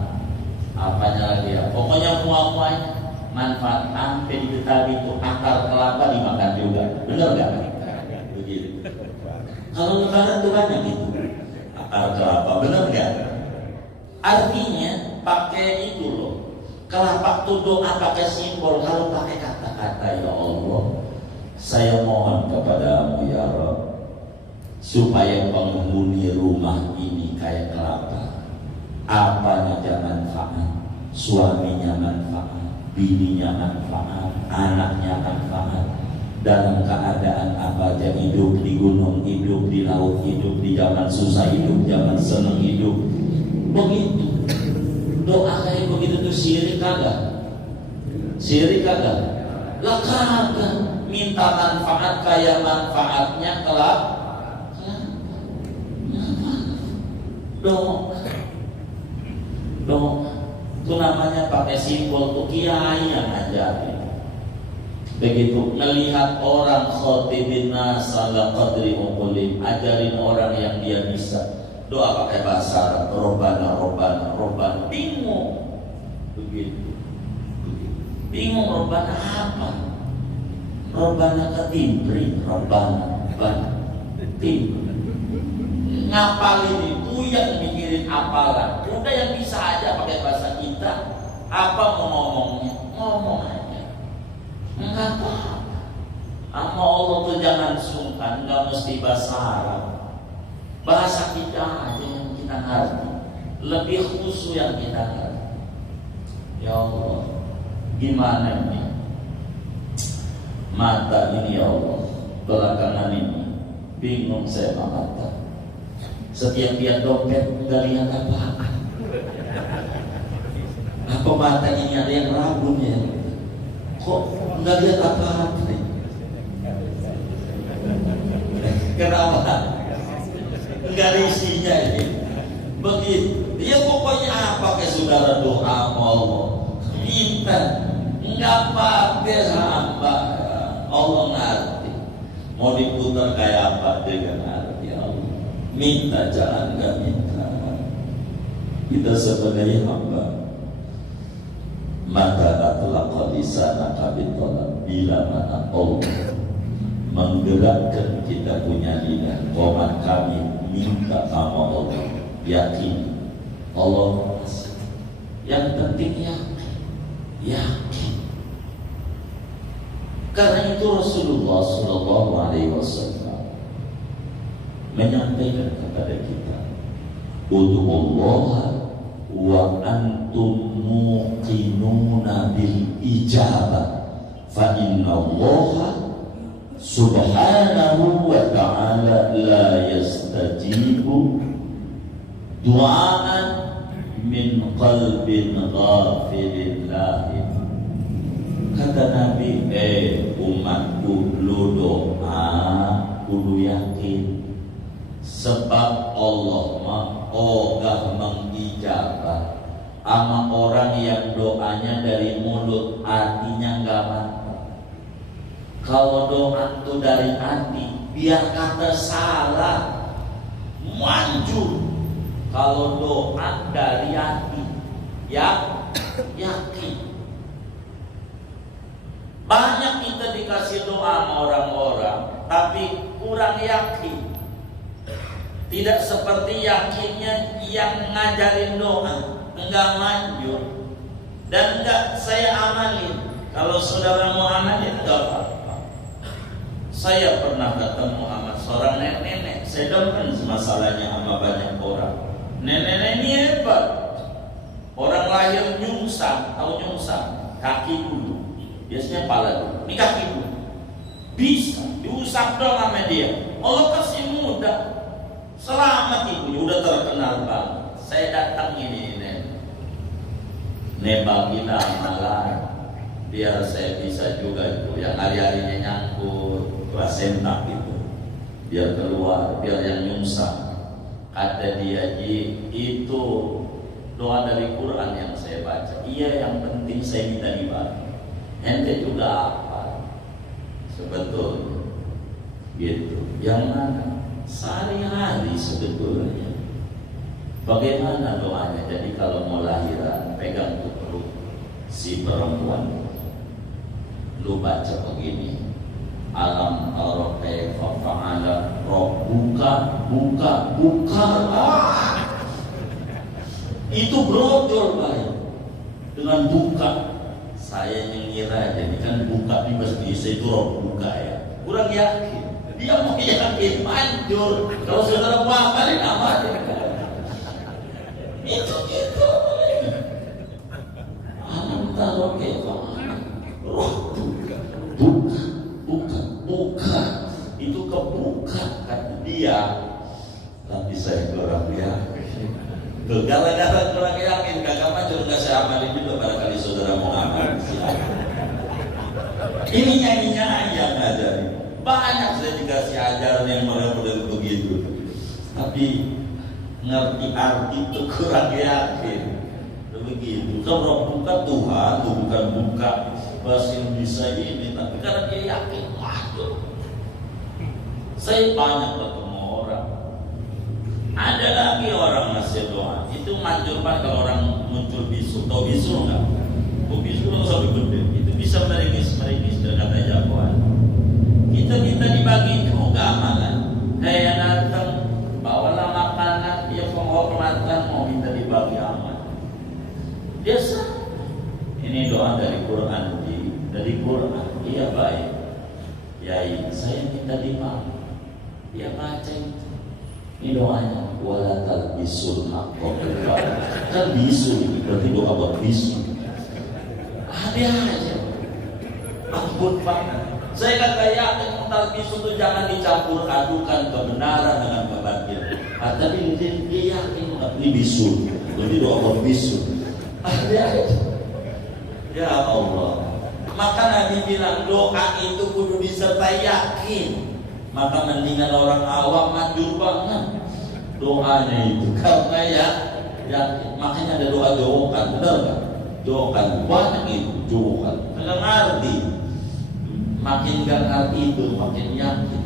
apanya lagi ya. Pokoknya muanya manfaat. Sampai di Betawi itu akar kelapa dimakan juga. Benar nggak? Begitu. Kalau lebaran tuh banyak gitu. Akar kelapa, benar nggak? Artinya pakai itu loh. Kelapa itu doa pakai simbol. Kalau pakai kata-kata, ya Allah, saya mohon kepadamu ya Rabb, supaya penghuni rumah ini kayak kelapa. Apanya manfaat, suaminya manfaat, bininya manfaat, anaknya manfaat. Dalam keadaan apa aja, hidup di gunung, hidup di laut, hidup di zaman susah, hidup zaman senang, hidup begitu. Doa kayak begitu tuh syirik kagak? Lah kagak. Minta manfaat kayak manfaatnya kelapa. Doa itu namanya pakai simbol. Tuh kiai yang ngajarin. Begitu ngelihat orang khotibin nas ala qadri uqulim, ajarin orang yang dia bisa. Doa pakai bahasa Arab, Robbana. Bingung. Begitu. Bingung Robbana apa? Rabbana ketimbri, Rabbana timbri. Ngapalin itu yang mikirin apalan. Udah yang bisa aja pakai bahasa kita. Apa mau ngomongnya? Ngomong aja. Enggak apa-apa. Sama Allah tuh jangan sungkan, nggak mesti bahasa Arab. Bahasa kita aja yang kita ngerti. Lebih khusus yang kita ngerti. Ya Allah, gimana ini? Mata ini ya Allah, belakangan ini bingung saya mata. Setiap lihat dompet nggak lihat apa-apa. Apa mata ini ada yang rabunnya? Kok nggak lihat apa-apa? Kenapa? Nggak ada isinya ini. Begitu. Ya pokoknya apa ke saudara doa sama Allah. Minta. Nggak pakai hamba. Allah ngerti. Mau diputar kayak apa dia ngerti Allah. Minta jangan nggak minta. Kita sebagai hamba. Maka atlaqa lisanaka bitolak. Bila mana Allah menggerakkan kita punya lidah, komat kami minta sama Allah, yakin Allah. Yang penting yakin. Karena itu Rasulullah Sallallahu Alaihi Wasallam menyampaikan kepada kita, Ud'ullaha wa antum muqinuna bil ijabah, fa inna Allah Subhanahu wa ta'ala la yastajibu du'aan min qalbin ghafilin lahin. Kata Nabi, umatku, lu doa kudu yakin, sebab Allah ogah mengijabah ama orang yang doanya dari mulut, hatinya enggak mantap. Kalau doa itu dari hati, biar kata salah, manjur. Kalau doa dari hati, yakin. Banyak kita dikasih doa sama orang-orang, tapi kurang yakin. Tidak seperti yakinnya yang ngajarin doa, enggak manjur dan enggak saya amalin. Kalau saudara mau amalin, enggak apa-apa. Saya pernah ketemu sama seorang nenek. Saya demen masalahnya sama banyak orang. Nenek ini hebat. Orang lahir nyungsang, tahu nyungsang? Kaki dulu. Biasanya kepala dulu. Ini kaki dulu. Bisa diusap dong sama dia. Allah kasih mudah. Selamat ibunya, udah terkenal banget. Saya datang ini nenek. Nebagin amalan. Biar saya bisa juga itu yang hari-harinya nyangkut plasentak itu, biar keluar, biar yang nyungsang. Kata dia, itu doa dari Quran yang saya baca. Iya, yang penting saya minta dibantu. Ente juga apa? Sebetulnya gitu. Yang mana? Sehari-hari sebetulnya. Bagaimana doanya? Jadi kalau mau lahiran, pegang tuh perut si perempuan. Lu baca begini, alam tara kaifa fa'ala rabbuka buka. Itu brojol baik dengan buka. Saya ngira jadi kan buka di bahasa Indonesia itu rabbuka ya. Kurang yakin. Dia mau yakin manjur. Kalau saudara mau amalin amalin. Itu gitu. Alam tara kaifa buka itu kebuka kata dia, tapi saya kurang yakin. Tuh, gara-gara kurang yakin, kagak macam nggak saya amalin juga. Barangkali saudara mau amal. Ini nyanyinya ayam aja. Banyak saya dikasih ajaran yang model-model begitu, tapi ngerti arti itu kurang yakin. Begitu. Kalau buka Tuhan, itu bukan buka bahasa Indonesia ini, tapi karena dia yakin, waduh. Saya banyak ketemu orang. Ada lagi orang ngasih doa, itu manjurkan kalau orang muncul bisu. Tahu bisu enggak? Bisu nggak usah gede, itu bisa merengis dan kata jagoan. Yai, saya minta dimaaf. Dia baca itu. Ini doanya, wala talbisul haqqo bil batil. Kan bisu, berarti doa buat bisu. Ada aja. Ampun Pak, saya kagak yakin talbisu itu jangan dicampur adukan kebenaran dengan kebatilan. Tapi dia yakin ini bisu, berarti doa buat bisu. Ada aja. Ya Allah. Maka Nabi bilang doa itu kudu disertai yakin. Maka mendingan orang awam manjur banget doanya itu karena ya makanya ada doa doakan, benar nggak? Doakan banyak itu doakan. Nggak ngerti, makin nggak ngerti itu makin yakin.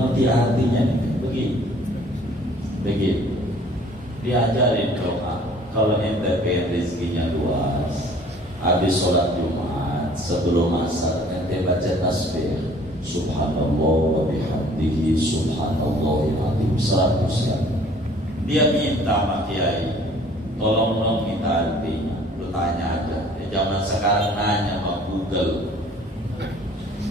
Ngerti artinya begitu. Diajarin doa. Kalau ente pengen rezekinya luas, habis sholat Jumat sebelum asar ente baca tasbih. Subhanallah wa bihamdihi subhanallahil azim 100 kali. Dia minta sama kiai, tolong dong minta artinya. Lu tanya aja. Zaman sekarang nanya sama Google.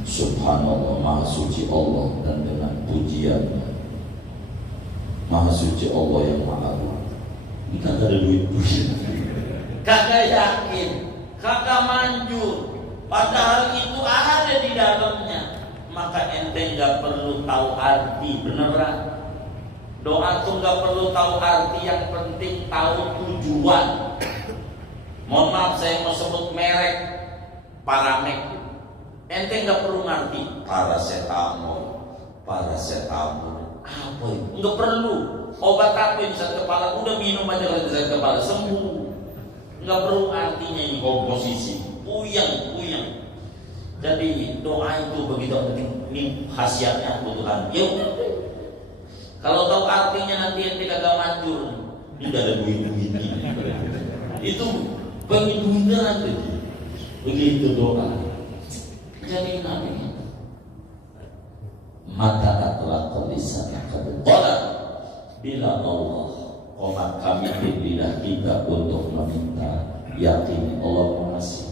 Subhanallah, maha suci Allah dan dengan pujiannya. Maha suci Allah yang maha luas. Ini kagak ada duit. Kagak yakin, kagak manjur. Padahal itu ada di dalamnya. Maka ente nggak perlu tahu arti beneran. Doa tuh nggak perlu tahu arti, yang penting tahu tujuan. Mohon maaf saya mau sebut merek Paramek. Ente nggak perlu ngerti paracetamol apa itu? Nggak perlu. Obat apa yang sakit kepala udah minum aja kalau sakit kepala sembuh. Nggak perlu artinya ini komposisi. Puyang. Jadi doa itu begitu penting. Ini khasiatnya kebutuhan. Ya udah. Kalau tahu artinya nanti ente kagak manjur. Ini udah ada duit-duitnya. Itu pengen begitu doa. Jadi nabi mata atlaqal lisan qala bila Allah qomat kami lidah kita untuk meminta, yakin Allah mengasih.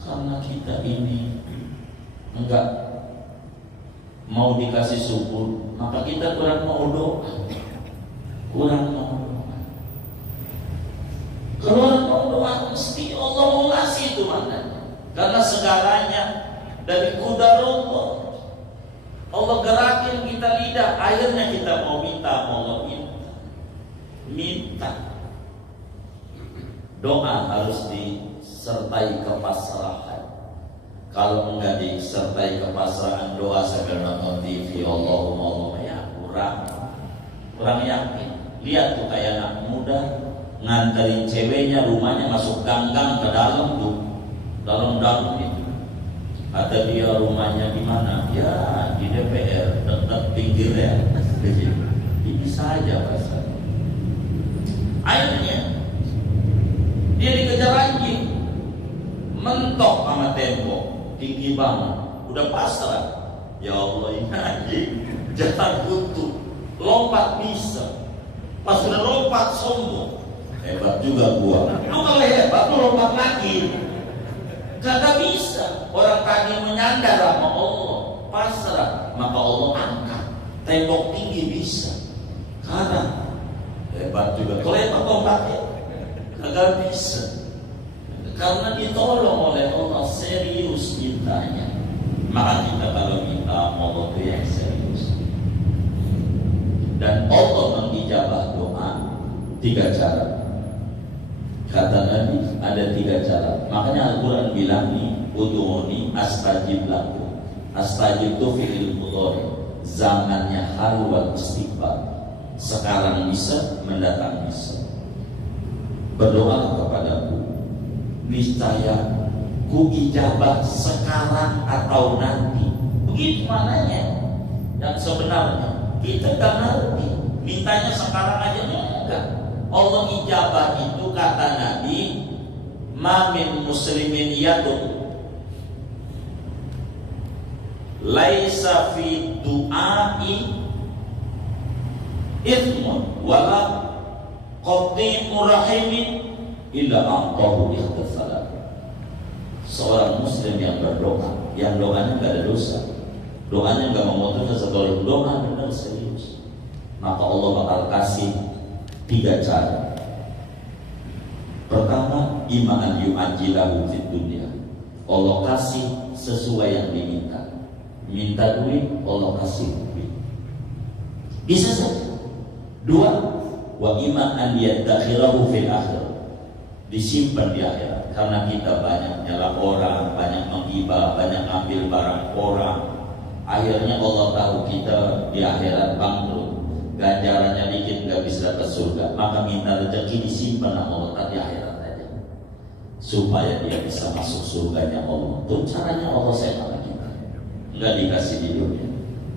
Karena kita ini enggak mau dikasih syukur, maka kita kurang mau doa. Kalau orang mau doa mesti Allah mau ngasih itu maknanya. Karena segalanya dari qudarullah. Allah gerakin kita lidah, akhirnya kita mau minta, Allah minta. Doa harus disertai kepasrahan. Kalau enggak disertai kepasrahan, doa sambil nonton TV Allahumma ya kurang yakin. Lihat tuh kayak anak muda nganterin ceweknya, rumahnya masuk gang-gang ke dalam tuh, dalam itu. Kata dia rumahnya di mana? Ya di DPR, dekat pinggir ya. Ini saja pasal. Akhirnya dia dikejar anjing, mentok sama tembok, tinggi banget, udah pasrah. Ya Allah, ini anjing jangan butuh, lompat bisa. Pas udah lompat sombong, hebat juga gua. Lu kalau hebat lu lompat lagi, kagak bisa. Orang tadi menyandar sama Allah, pasrah, maka Allah angkat. Tembok tinggi bisa, karena hebat juga. Kalau hebat lompatnya kagak bisa, karena ditolong oleh Allah, serius mintanya. Maka kita kalau minta Allah itu yang serius. Dan Allah mengijabah doa 3 cara. Kata Nabi ada 3 cara. Makanya Al-Quran bilang nih, udhuni astajib lakum. Astajib itu fi'il mudhari, zamannya hal wal istiqbal. Sekarang bisa, mendatang bisa. Berdoa kepadaku, niscaya ku ijabah sekarang atau nanti. Begitu mananya. Dan sebenarnya kita gak ngerti, mintanya sekarang aja enggak. Allah ijabah itu kata Nabi, ma min muslimin yadun laisa fi du'ai ithmun wala qati'ur rahimin illa aqahu ikhtisalan. Seorang muslim yang berdoa yang doanya nggak ada dosa, doanya nggak memutuskan satu doa benar serius, maka Allah bakal kasih 3 cara. Pertama, iman yu'ajilahu fid dunya. Allah kasih sesuai yang diminta. Minta duit, Allah kasih duit. Bisa saja. 2, wa iman an yadakhirahu fil akhir. Disimpan di akhirat. Karena kita banyak nyala orang, banyak menghibah, banyak ambil barang orang. Akhirnya Allah tahu kita di akhirat bangkrut, ganjarannya dikit nggak bisa dapat surga, maka minta rezeki disimpan sama Allah di akhirat aja, supaya dia bisa masuk surganya Allah. Itu caranya Allah sayang sama kita, nggak dikasih di dunia.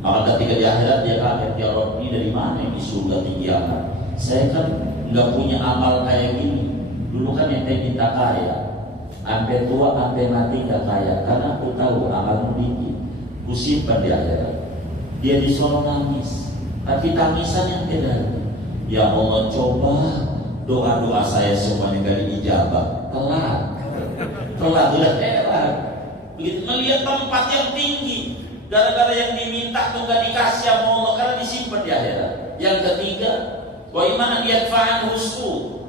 Maka ketika di akhirat dia kaget, ya Rabb, ini dari mana ini surga tinggi amat? Saya kan nggak punya amal kayak gini. Dulu kan yang minta kaya, sampai tua sampai mati nggak kaya, karena aku tahu amalmu tinggi. Ku simpan di akhirat. Dia di sono nangis, tapi tangisan yang beda. Ya Allah, coba doa-doa saya semuanya gak diijabah. Telat udah heran. Begitu melihat tempat yang tinggi, gara-gara yang diminta tuh gak dikasih sama Allah karena disimpan di akhirat. Yang ketiga, wa iman yadfa'an husku.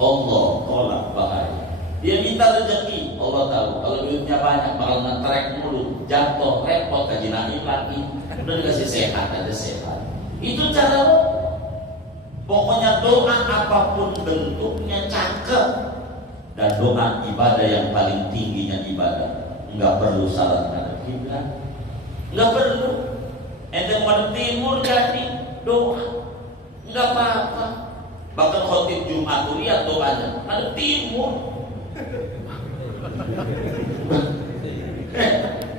Allah tolak bahaya. Dia minta rezeki, Allah tahu kalau duitnya banyak bakal nge-track mulu, jatuh, repot, kaji naik lagi. Udah dikasih sehat, ada sehat. Itu cara Allah. Pokoknya doa apapun bentuknya cakep. Dan doa ibadah yang paling tingginya ibadah, nggak perlu syarat ngadep kiblat, nggak perlu. Ente mau timur jadi doa, nggak apa-apa. Bahkan khotib Jumat tuh lihat doanya ngadep timur.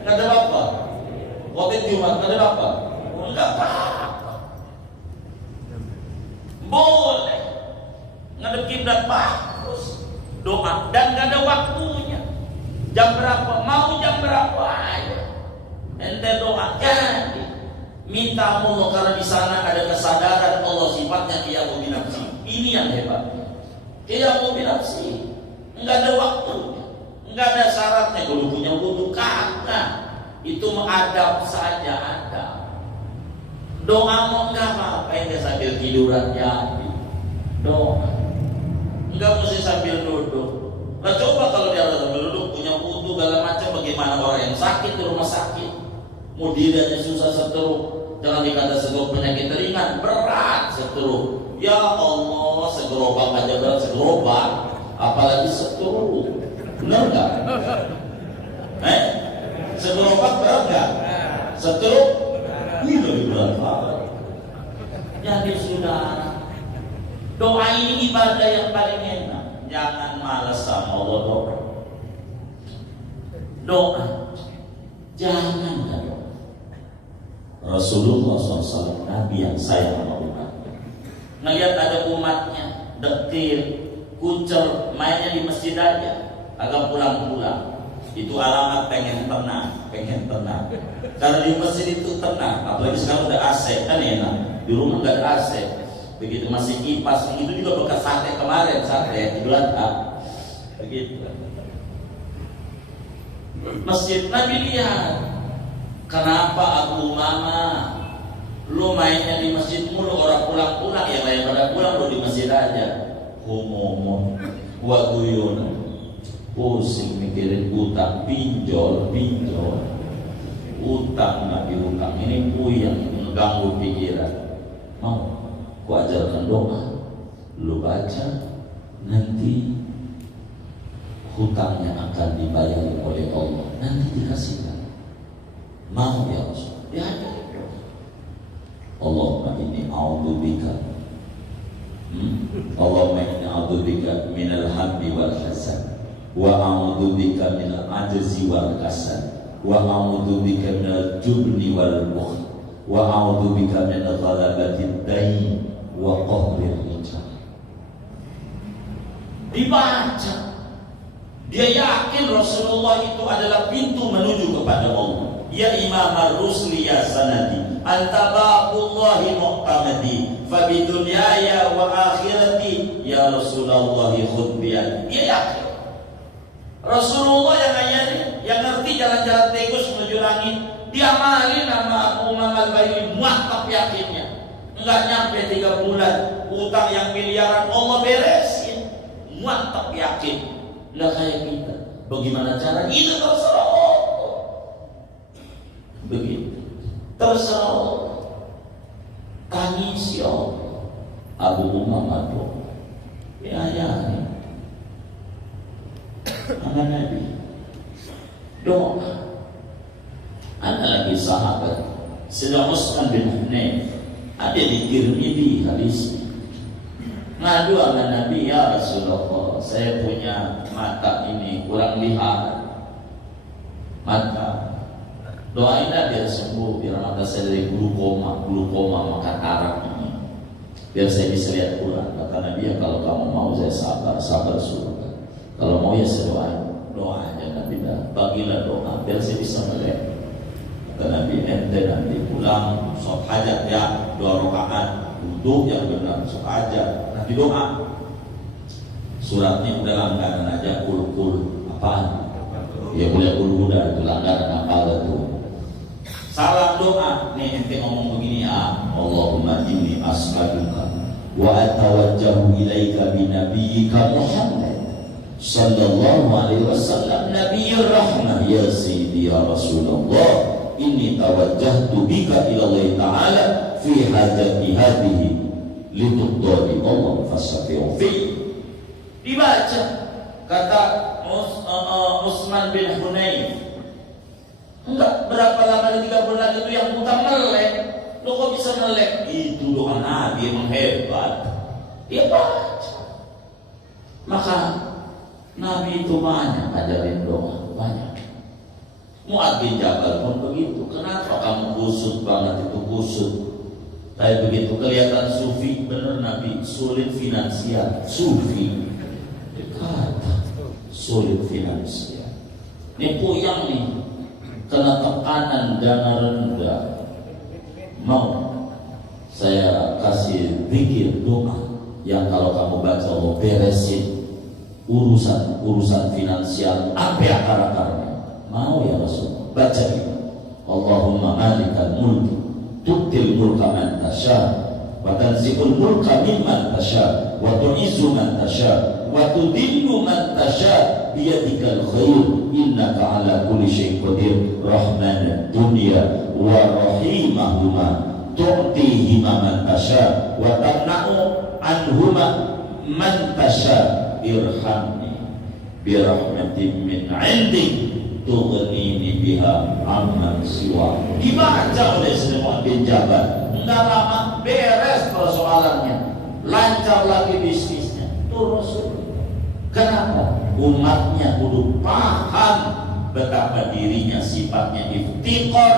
Nggak ada apa, khotib Jumat nggak ada apa, nggak apa-apa. Boleh ngadep kiblat bagus doa, dan nggak ada waktunya. Jam berapa mau, jam berapa aja ente doa jadi. Minta Allah karena di sana ada kesadaran Allah sifatnya qiyamu binafsi. Ini yang hebat. Qiyamu binafsi, nggak ada waktunya, nggak ada syaratnya. Kalau punya wudu kagak, itu mengadab saja ada. Doa mau nggak apa-apa, ente sambil tiduran jadi doa. Nggak mesti sambil duduk. Nah coba kalau dia sambil duduk punya wudu segala macam, bagaimana orang yang sakit di rumah sakit, mau dirinya susah stroke. Jangan dikata stroke penyakit ringan, berat stroke. Ya Allah, segerobak aja berat, segerobak, apalagi stroke. Benar nggak? Segerobak berat nggak? Stroke ini lebih berat banget. Jadi sudah, doa ini ibadah yang paling enak. Jangan malas sama Allah doa. Doa, jangan doa. Rasulullah SAW, Nabi yang sayang sama umatnya. Ngelihat ada umatnya dekil, kucel, mainnya di masjid aja, agak pulang-pulang. Itu alamat pengen tenang, pengen tenang. Karena di masjid itu tenang, apalagi sekarang udah AC, kan enak. Di rumah nggak ada AC. Begitu masih kipas, itu juga bekas sate kemarin, sate di Belanda. Begitu. Masjid Nabi lihat, kenapa Abu Umama lu mainnya di masjid mulu, orang pulang-pulang, yang lain pada pulang, lu di masjid aja. Humumum wa guyun, pusing mikirin utang, pinjol, utang nggak diutang, ini puyeng, mengganggu pikiran. Mau ku ajarkan doa, lu baca, nanti hutangnya akan dibayar oleh Allah, nanti dikasihkan. Mau ya Rasul? Ya ada. Allahumma inni a'udzubika Allahumma inni a'udzubika minal hamdi wal hasan, wa a'udzubika minal ajzi wal kasal, wa a'udzubika minal jubni wal bukhl, wa a'udzubika min ghalabatid dain wa qahrir rijal. Dibaca, dia yakin Rasulullah itu adalah pintu menuju kepada Allah. Ya Imam ar-Rusli ya sanadi, anta babullahi muqtamadi, fa bidunyaya wa akhirati ya Rasulullah khudh biyadi. Dia yakin Rasulullah yang ngajarin, yang ngerti jalan-jalan tikus menuju langit, diamalin sama Abu Umam Al-Bahili, mantap yakinnya. Enggak nyampe 3 bulan, utang yang miliaran Allah beresin, mantap yakin. Enggak kayak kita. Bagaimana cara itu terserah Allah. Begitu. Terserah Allah. Tangis ya Allah. Abu Umam Al-Bahili. Ya. Anak Nabi. Doa. Ada lagi sahabat Sayyidina Utsman bin Hunayf, ada di Tirmidzi hadisnya, ngadu sama Nabi, ya Rasulullah, saya punya mata ini kurang lihat, mata doainlah biar sembuh, biar mata saya dari glukoma makan arak ini, biar saya bisa lihat Quran. Kata Nabi, ya kalau kamu mau saya sabar surga, kalau mau ya saya doa aja Nabi, bagilah doa biar saya bisa melihat. Nabi, ente nanti pulang sholat hajat ya, 2 rakaat wudhu yang benar, sholat hajat, nanti doa. Suratnya udah langganan aja, kul apaan? Ya boleh kul udah itu langganan apa tuh? Salam doa, nih ente ngomong begini ya, Allahumma inni as'aluka wa atawajjahu ilaika bi nabiyyika Muhammad sallallahu alaihi wasallam nabiyyir rahmah ya sayyidi ya Rasulullah. Inni tawajjahtu bika ila Allah Ta'ala fi hajati hadhihi lituqdari Allah fasyafi'u fi. Dibaca kata Utsman bin Hunayf, enggak berapa lama, 3 bulan itu yang utang melek. Lo kok bisa melek? Itu doa Nabi emang hebat. Dia baca. Maka Nabi itu banyak ajarin doa, banyak. Mu'adz bin Jabal pun begitu. Kenapa kamu kusut banget itu kusut? Tapi begitu kelihatan sufi, bener Nabi sulit finansial. Sufi kata sulit finansial. Ini puyang nih, kena tekanan dana rendah. Mau saya kasih zikir doa yang kalau kamu baca Allah beresin urusan finansial apa akar-akarnya. Mau ya Rasul, baca itu. Allahumma malikal mulki tu'til mulka man tasha wa tanzi'ul mulka mimman tasha wa tu'izzu man tasha wa tudillu man tasha biyadikal khair innaka ala kulli syai'in qadir rahmanad dunya wa rahimahuma tu'tihima man tasha wa tamna'u anhuma man tasha irhamni birahmatin min 'indik tughnini biha amman siwa. Dibaca oleh Mu'adz bin Jabal, enggak lama beres persoalannya, lancar lagi bisnisnya. Itu Rasul. Kenapa? Umatnya kudu paham betapa dirinya sifatnya iftiqar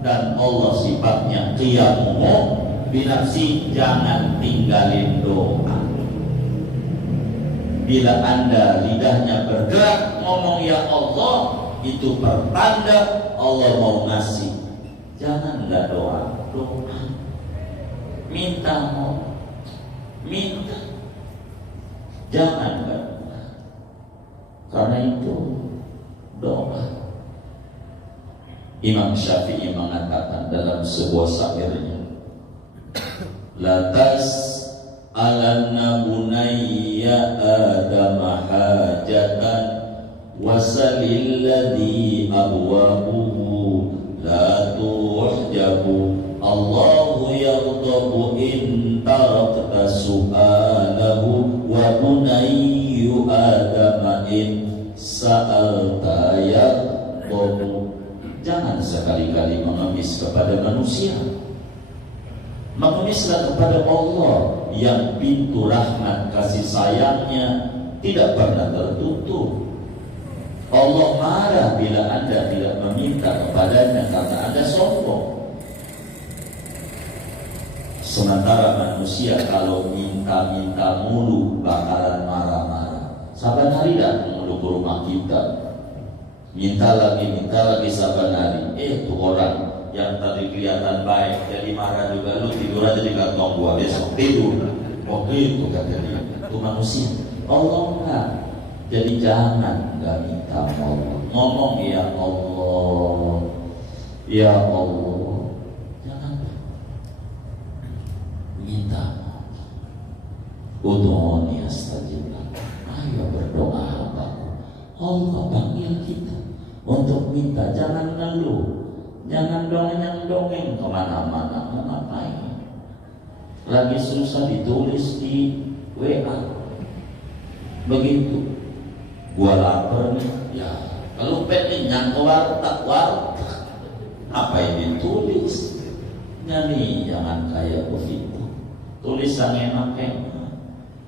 dan Allah sifatnya qiyamuhu binafsi. Jangan tinggalin doa. Bila Anda lidahnya bergerak ngomong ya Allah, itu pertanda Allah mau ngasih. Jangan enggak doa. Minta mau. Minta. Jangan enggak. Karena itu doa. Imam Syafi'i mengatakan dalam sebuah syairnya, Latas alanna bunayya Adam hajatan wasalil ladhi abwabuhu la tuhjabu Allahu yaghdabu in tarakta su'alahu wa bunayyu Adam in sa'alta yaghdabu. Jangan sekali-kali mengemis kepada manusia, mengemislah kepada Allah yang pintu rahmat kasih sayangnya tidak pernah tertutup. Allah marah bila Anda tidak meminta kepadanya karena Anda sombong. Sementara manusia kalau minta-minta mulu bakalan marah-marah. Saban hari datang mulu ke rumah kita, minta lagi saban hari. Tuh orang yang tadi kelihatan baik jadi marah juga, lu tidur aja di kantong gua besok tidur. Waktu itu kata dia, itu manusia. Allah enggak. Jadi jangan enggak minta Allah. ngomong ya Allah, ya Allah. Jangan minta. Ud'uni astajib lakum. Ayo berdoa hambaku. Allah panggil kita untuk minta, jangan ngeluh, jangan dongeng kemana-mana. Mau ngapain? Lagi susah ditulis di WA. Begitu. Gua lapar nih, ya. Kalau pengen nyangka warteg. Apa yang ditulis? Nyanyi jangan kayak begitu. Tulisan enak-enak,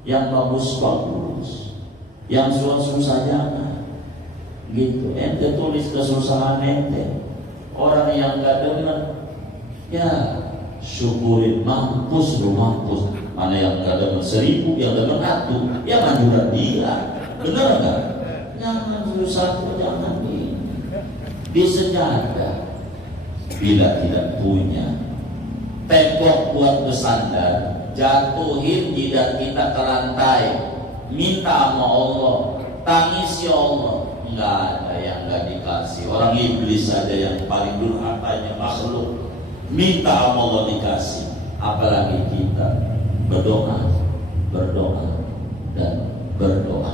yang bagus-bagus, yang susah-susah jangan. Gitu. Ente tulis kesusahan ente. Orang yang gak dengar, ya syukurin, mampus lu mampus. Mana yang gak dengar 1000, yang dengar 1, ya manjuran dia. Bener gak? Jangan susah, jangan di sejadah. Bila tidak punya tembok buat bersandar, jatuhin jidat kita ke lantai, minta sama Allah, tangis ya Allah. Enggak ada yang enggak dikasih. Orang iblis saja yang paling durhakanya makhluk minta sama Allah dikasih, apalagi kita berdoa dan berdoa.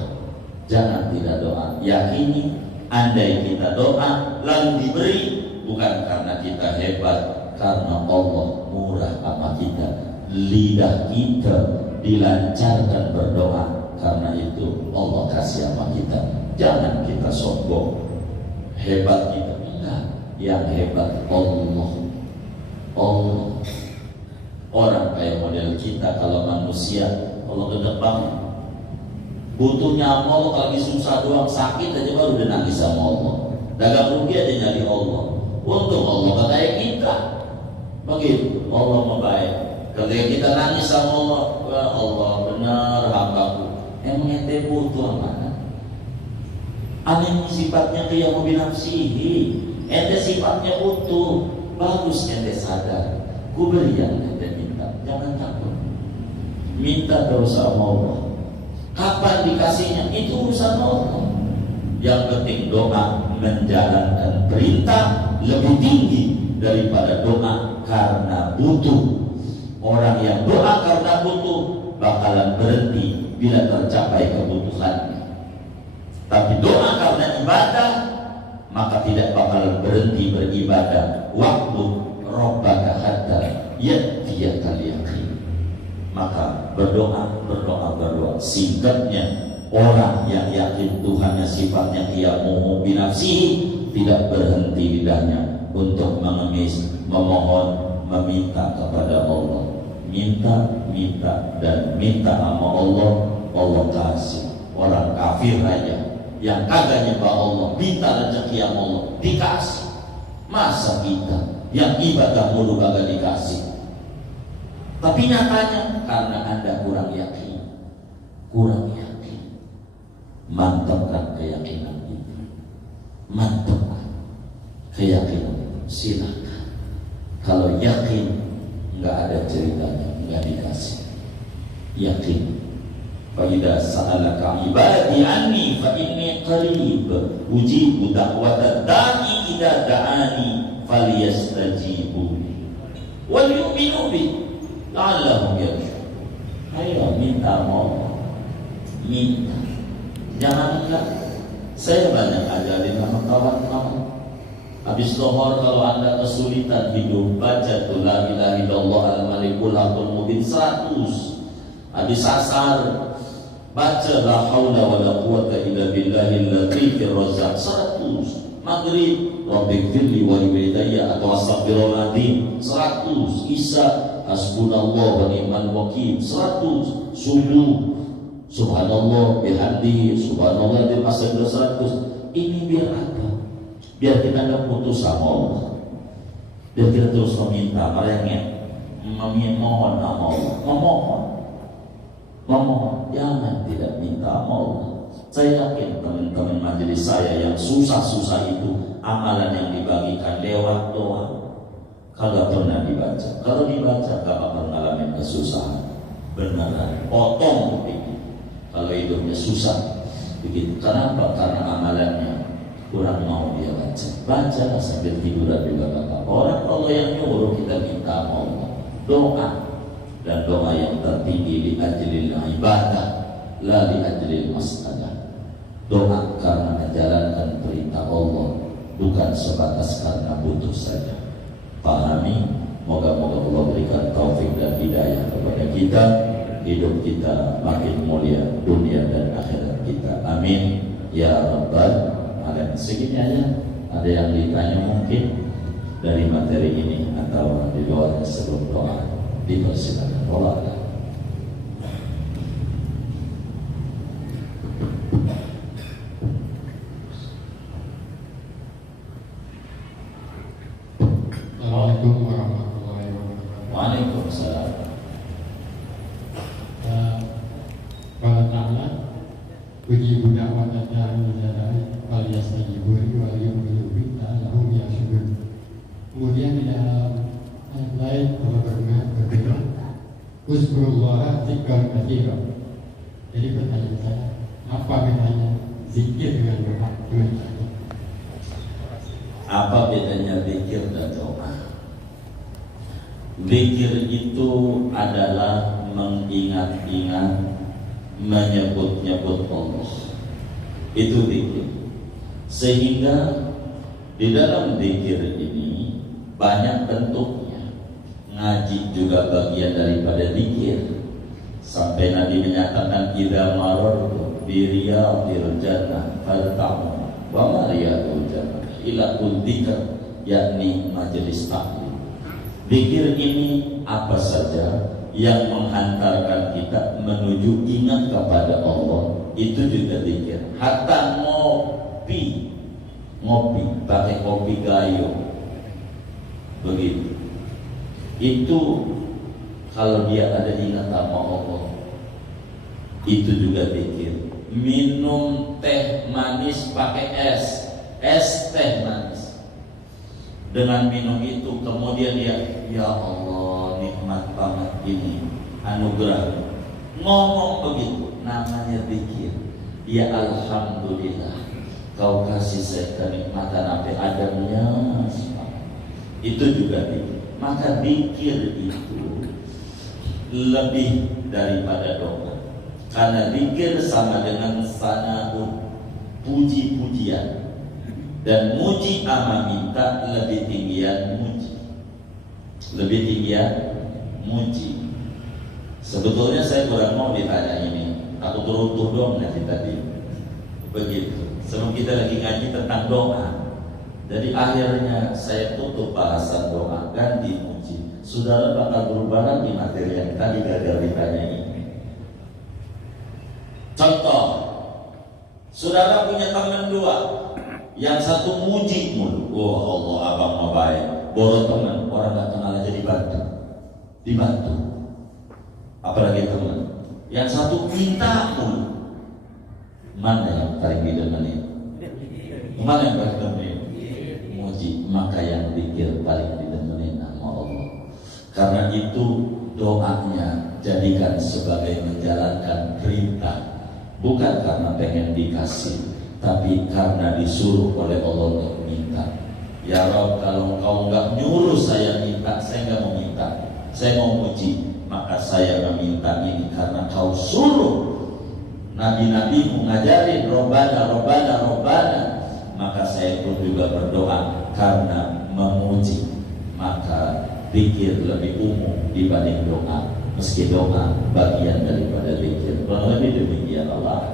Jangan tidak doa. Yakini andai kita doa lalu diberi, bukan karena kita hebat, karena Allah murah sama kita. Lidah kita dilancarkan berdoa, karena itu Allah kasih sama kita. Jangan kita sombong hebat kita, enggak. Yang hebat Allah. Orang kayak model kita, kalau manusia Allah gede banget, butuhnya sama Allah. Kalau lagi susah doang, sakit aja baru udah nangis sama Allah. Dagang rugi aja nyari Allah. Untung Allah gak kayak kita. Begitu Allah membaik. Ketika kita nangis sama Allah, ya Allah benar hambaku. Emang ente butuh mana? Aneh sifatnya kayak mobil nafsihi. Ente sifatnya butuh. Bagus ente sadar. Ku beri yang ente minta. Jangan takut. Minta terus sama Allah. Kapan dikasihnya? Itu urusan Allah. Yang penting doa menjalankan perintah lebih tinggi daripada doa karena butuh. Orang yang doa karena butuh bakalan berhenti bila tercapai kebutuhannya. Tapi doa karena ibadah, maka tidak bakalan berhenti beribadah. Waktu Rabbaka hatta ya'tiyakal yaqin. Maka berdoa. Singkatnya, orang yang yakin Tuhannya sifatnya qiyamuhu binafsihi, tidak berhenti lidahnya untuk mengemis, memohon, meminta kepada Allah. Minta dan minta sama Allah, Allah kasih. Orang kafir aja yang kagak nyembah Allah, minta rezeki sama Allah, dikasih. Masa kita yang ibadah mulu kagak dikasih? Tapi nyatanya karena Anda kurang yakin. Mantapkan keyakinan itu. Mantapkan keyakinan. Silakan. Kalau yakin, nggak ada ceritanya, nggak dikasih. Yakin. Fa idza sa'alaka ibadi anni fa inni qarib ujibu da'watad da'i idza da'ani falyastajibu wal yu'minu bi la'allahum yarshudun. Ayo minta Allah, minta. Jangan enggak. Saya banyak ajarin sama kawan-kawan. Habis zuhur kalau Anda kesulitan hidup, baca tu la ilaha illallah al-malikul haqqul mubin 100. Habis asar baca la haula wala quwata illa billahil latifir razzaq 100. Maghrib rabbighfirli wa liwalidayya atau astaghfirullahaladzim 100. Isya hasbunallah wa ni'mal wakil 100. Subuh subhanallah bihamdihi subhanallah di pasal 100. Ini biar apa? Biar kita nggak putus sama Allah. Biar kita terus meminta, memohon sama Allah, memohon, jangan tidak minta sama Allah. Saya yakin teman-teman majelis saya yang susah-susah itu amalan yang dibagikan lewat doa, kagak pernah dibaca. Kalau dibaca gak bakal ngalamin kesusahan. Beneran, potong begitu. Kalau hidupnya susah begitu. Kenapa? Karena amalannya kurang mau dia baca sambil tiduran juga gak apa-apa. Orang Allah yang nyuruh kita minta sama Allah doa, dan doa yang tertinggi di ajlil ibadah, la di ajlil masalah. Doa karena menjalankan perintah Allah, bukan sebatas karena butuh saja. Pahami, moga-moga Allah berikan taufik dan hidayah kepada kita, hidup kita makin mulia dunia dan akhirat kita. Amin ya rabbal alamin. Segini aja. Ada yang ditanya mungkin dari materi ini atau di bawahnya sebelum doa, dipersilakan. Allah. Assalamualaikum warahmatullahi wabarakatuh. Waalaikumsalam. Qala ta'ala, ujibu da'wata da'i idza da'i falyastajibu li wa liyu'minu bi la'allahum yarshudun. Kemudian di dalam ayat lain Allah berfirman, uzkurullaha dzikran katsiran. Jadi pertanyaan saya, apa bedanya zikir dengan doa? Apa bedanya zikir dan doa? Zikir itu adalah mengingat-ingat, menyebut-nyebut Allah. Itu zikir. Sehingga di dalam zikir ini banyak bentuknya. Ngaji juga bagian daripada zikir. Sampai Nabi menyatakan idza marartu bi riyadil jannah farta'u wa ma riyadul jannah ila dzikr, yakni majelis taklim. Zikir ini apa saja yang menghantarkan kita menuju ingat kepada Allah, itu juga zikir. Hatta ngopi pakai kopi gayo, begitu. Itu kalau dia ada ingat sama Allah, itu juga zikir. Minum teh manis pakai es teh manis. Dengan minum itu kemudian dia, ya Allah nikmat banget ini, anugerah. Ngomong begitu namanya zikir. Ya alhamdulillah, kau kasih saya kenikmatan sampai adanya. Itu juga zikir. Maka zikir itu lebih daripada doa. Karena zikir sama dengan sana'un, puji-pujian. Dan muji ama minta lebih tinggian muji. Lebih tinggian muji. Sebetulnya saya kurang mau ditanya ini, aku runtuh dong nanti tadi. Begitu. Sebelum kita lagi ngaji tentang doa, jadi akhirnya saya tutup bahasan doa, ganti muji. Saudara bakal berubah lagi materi yang tadi gagal ditanya ini. Contoh, saudara punya teman dua, yang satu muji mulu, oh Allah abang mau baik, boros teman, orang nggak kenal aja dibantu. Apalagi teman, yang satu minta mulu, mana yang paling didemenin? Mana yang paling didemenin? Muji. Maka yang zikir paling didemenin sama Allah. Karena itu doanya jadikan sebagai menjalankan perintah, bukan karena pengen dikasih, tapi karena disuruh oleh Allah untuk minta. Ya Rabb, kalau kau nggak nyuruh saya minta, saya nggak mau minta, saya mau muji. Maka saya meminta ini karena kau suruh. Nabi-nabi mengajarin Robbana, Robbana, Robbana. Maka saya pun juga berdoa karena memuji. Maka zikir lebih umum dibanding doa, meski doa bagian daripada zikir. Kurang lebih demikian Allah.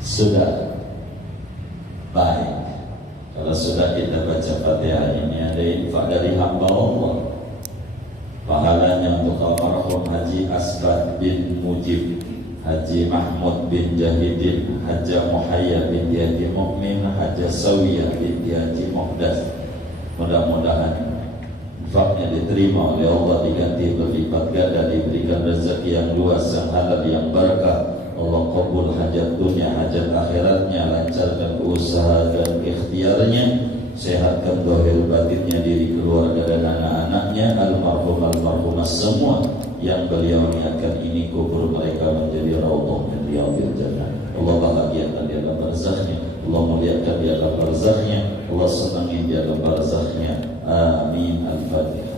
Sudah baik. Kalau sudah kita baca Fatihah ini, ada infak dari hamba Allah. Pahalanya untuk almarhum Haji Asbad bin Mujib, Haji Mahmud bin Jahidin, Haji Muhayya bin Haji Mu'min, Haji Sawiyah bin Haji Muhdas. Mudah-mudahan infaknya diterima oleh Allah, diganti berlipat ganda, diberikan rezeki yang luas, yang halal, yang berkah. Allah kabul hajat dunia, hajat akhiratnya, lancarkan usaha dan ikhtiarnya, sehatkan zahir batinnya, diri keluarga dan anak-anaknya, almarhumah semua yang beliau niatkan ini kubur mereka menjadi raudhah min riyadil jannah. Allah bahagiakan di dalam barzahnya, Allah muliakan di alam barzahnya, Allah senangi di alam barzahnya. Amin. Al-Fatihah.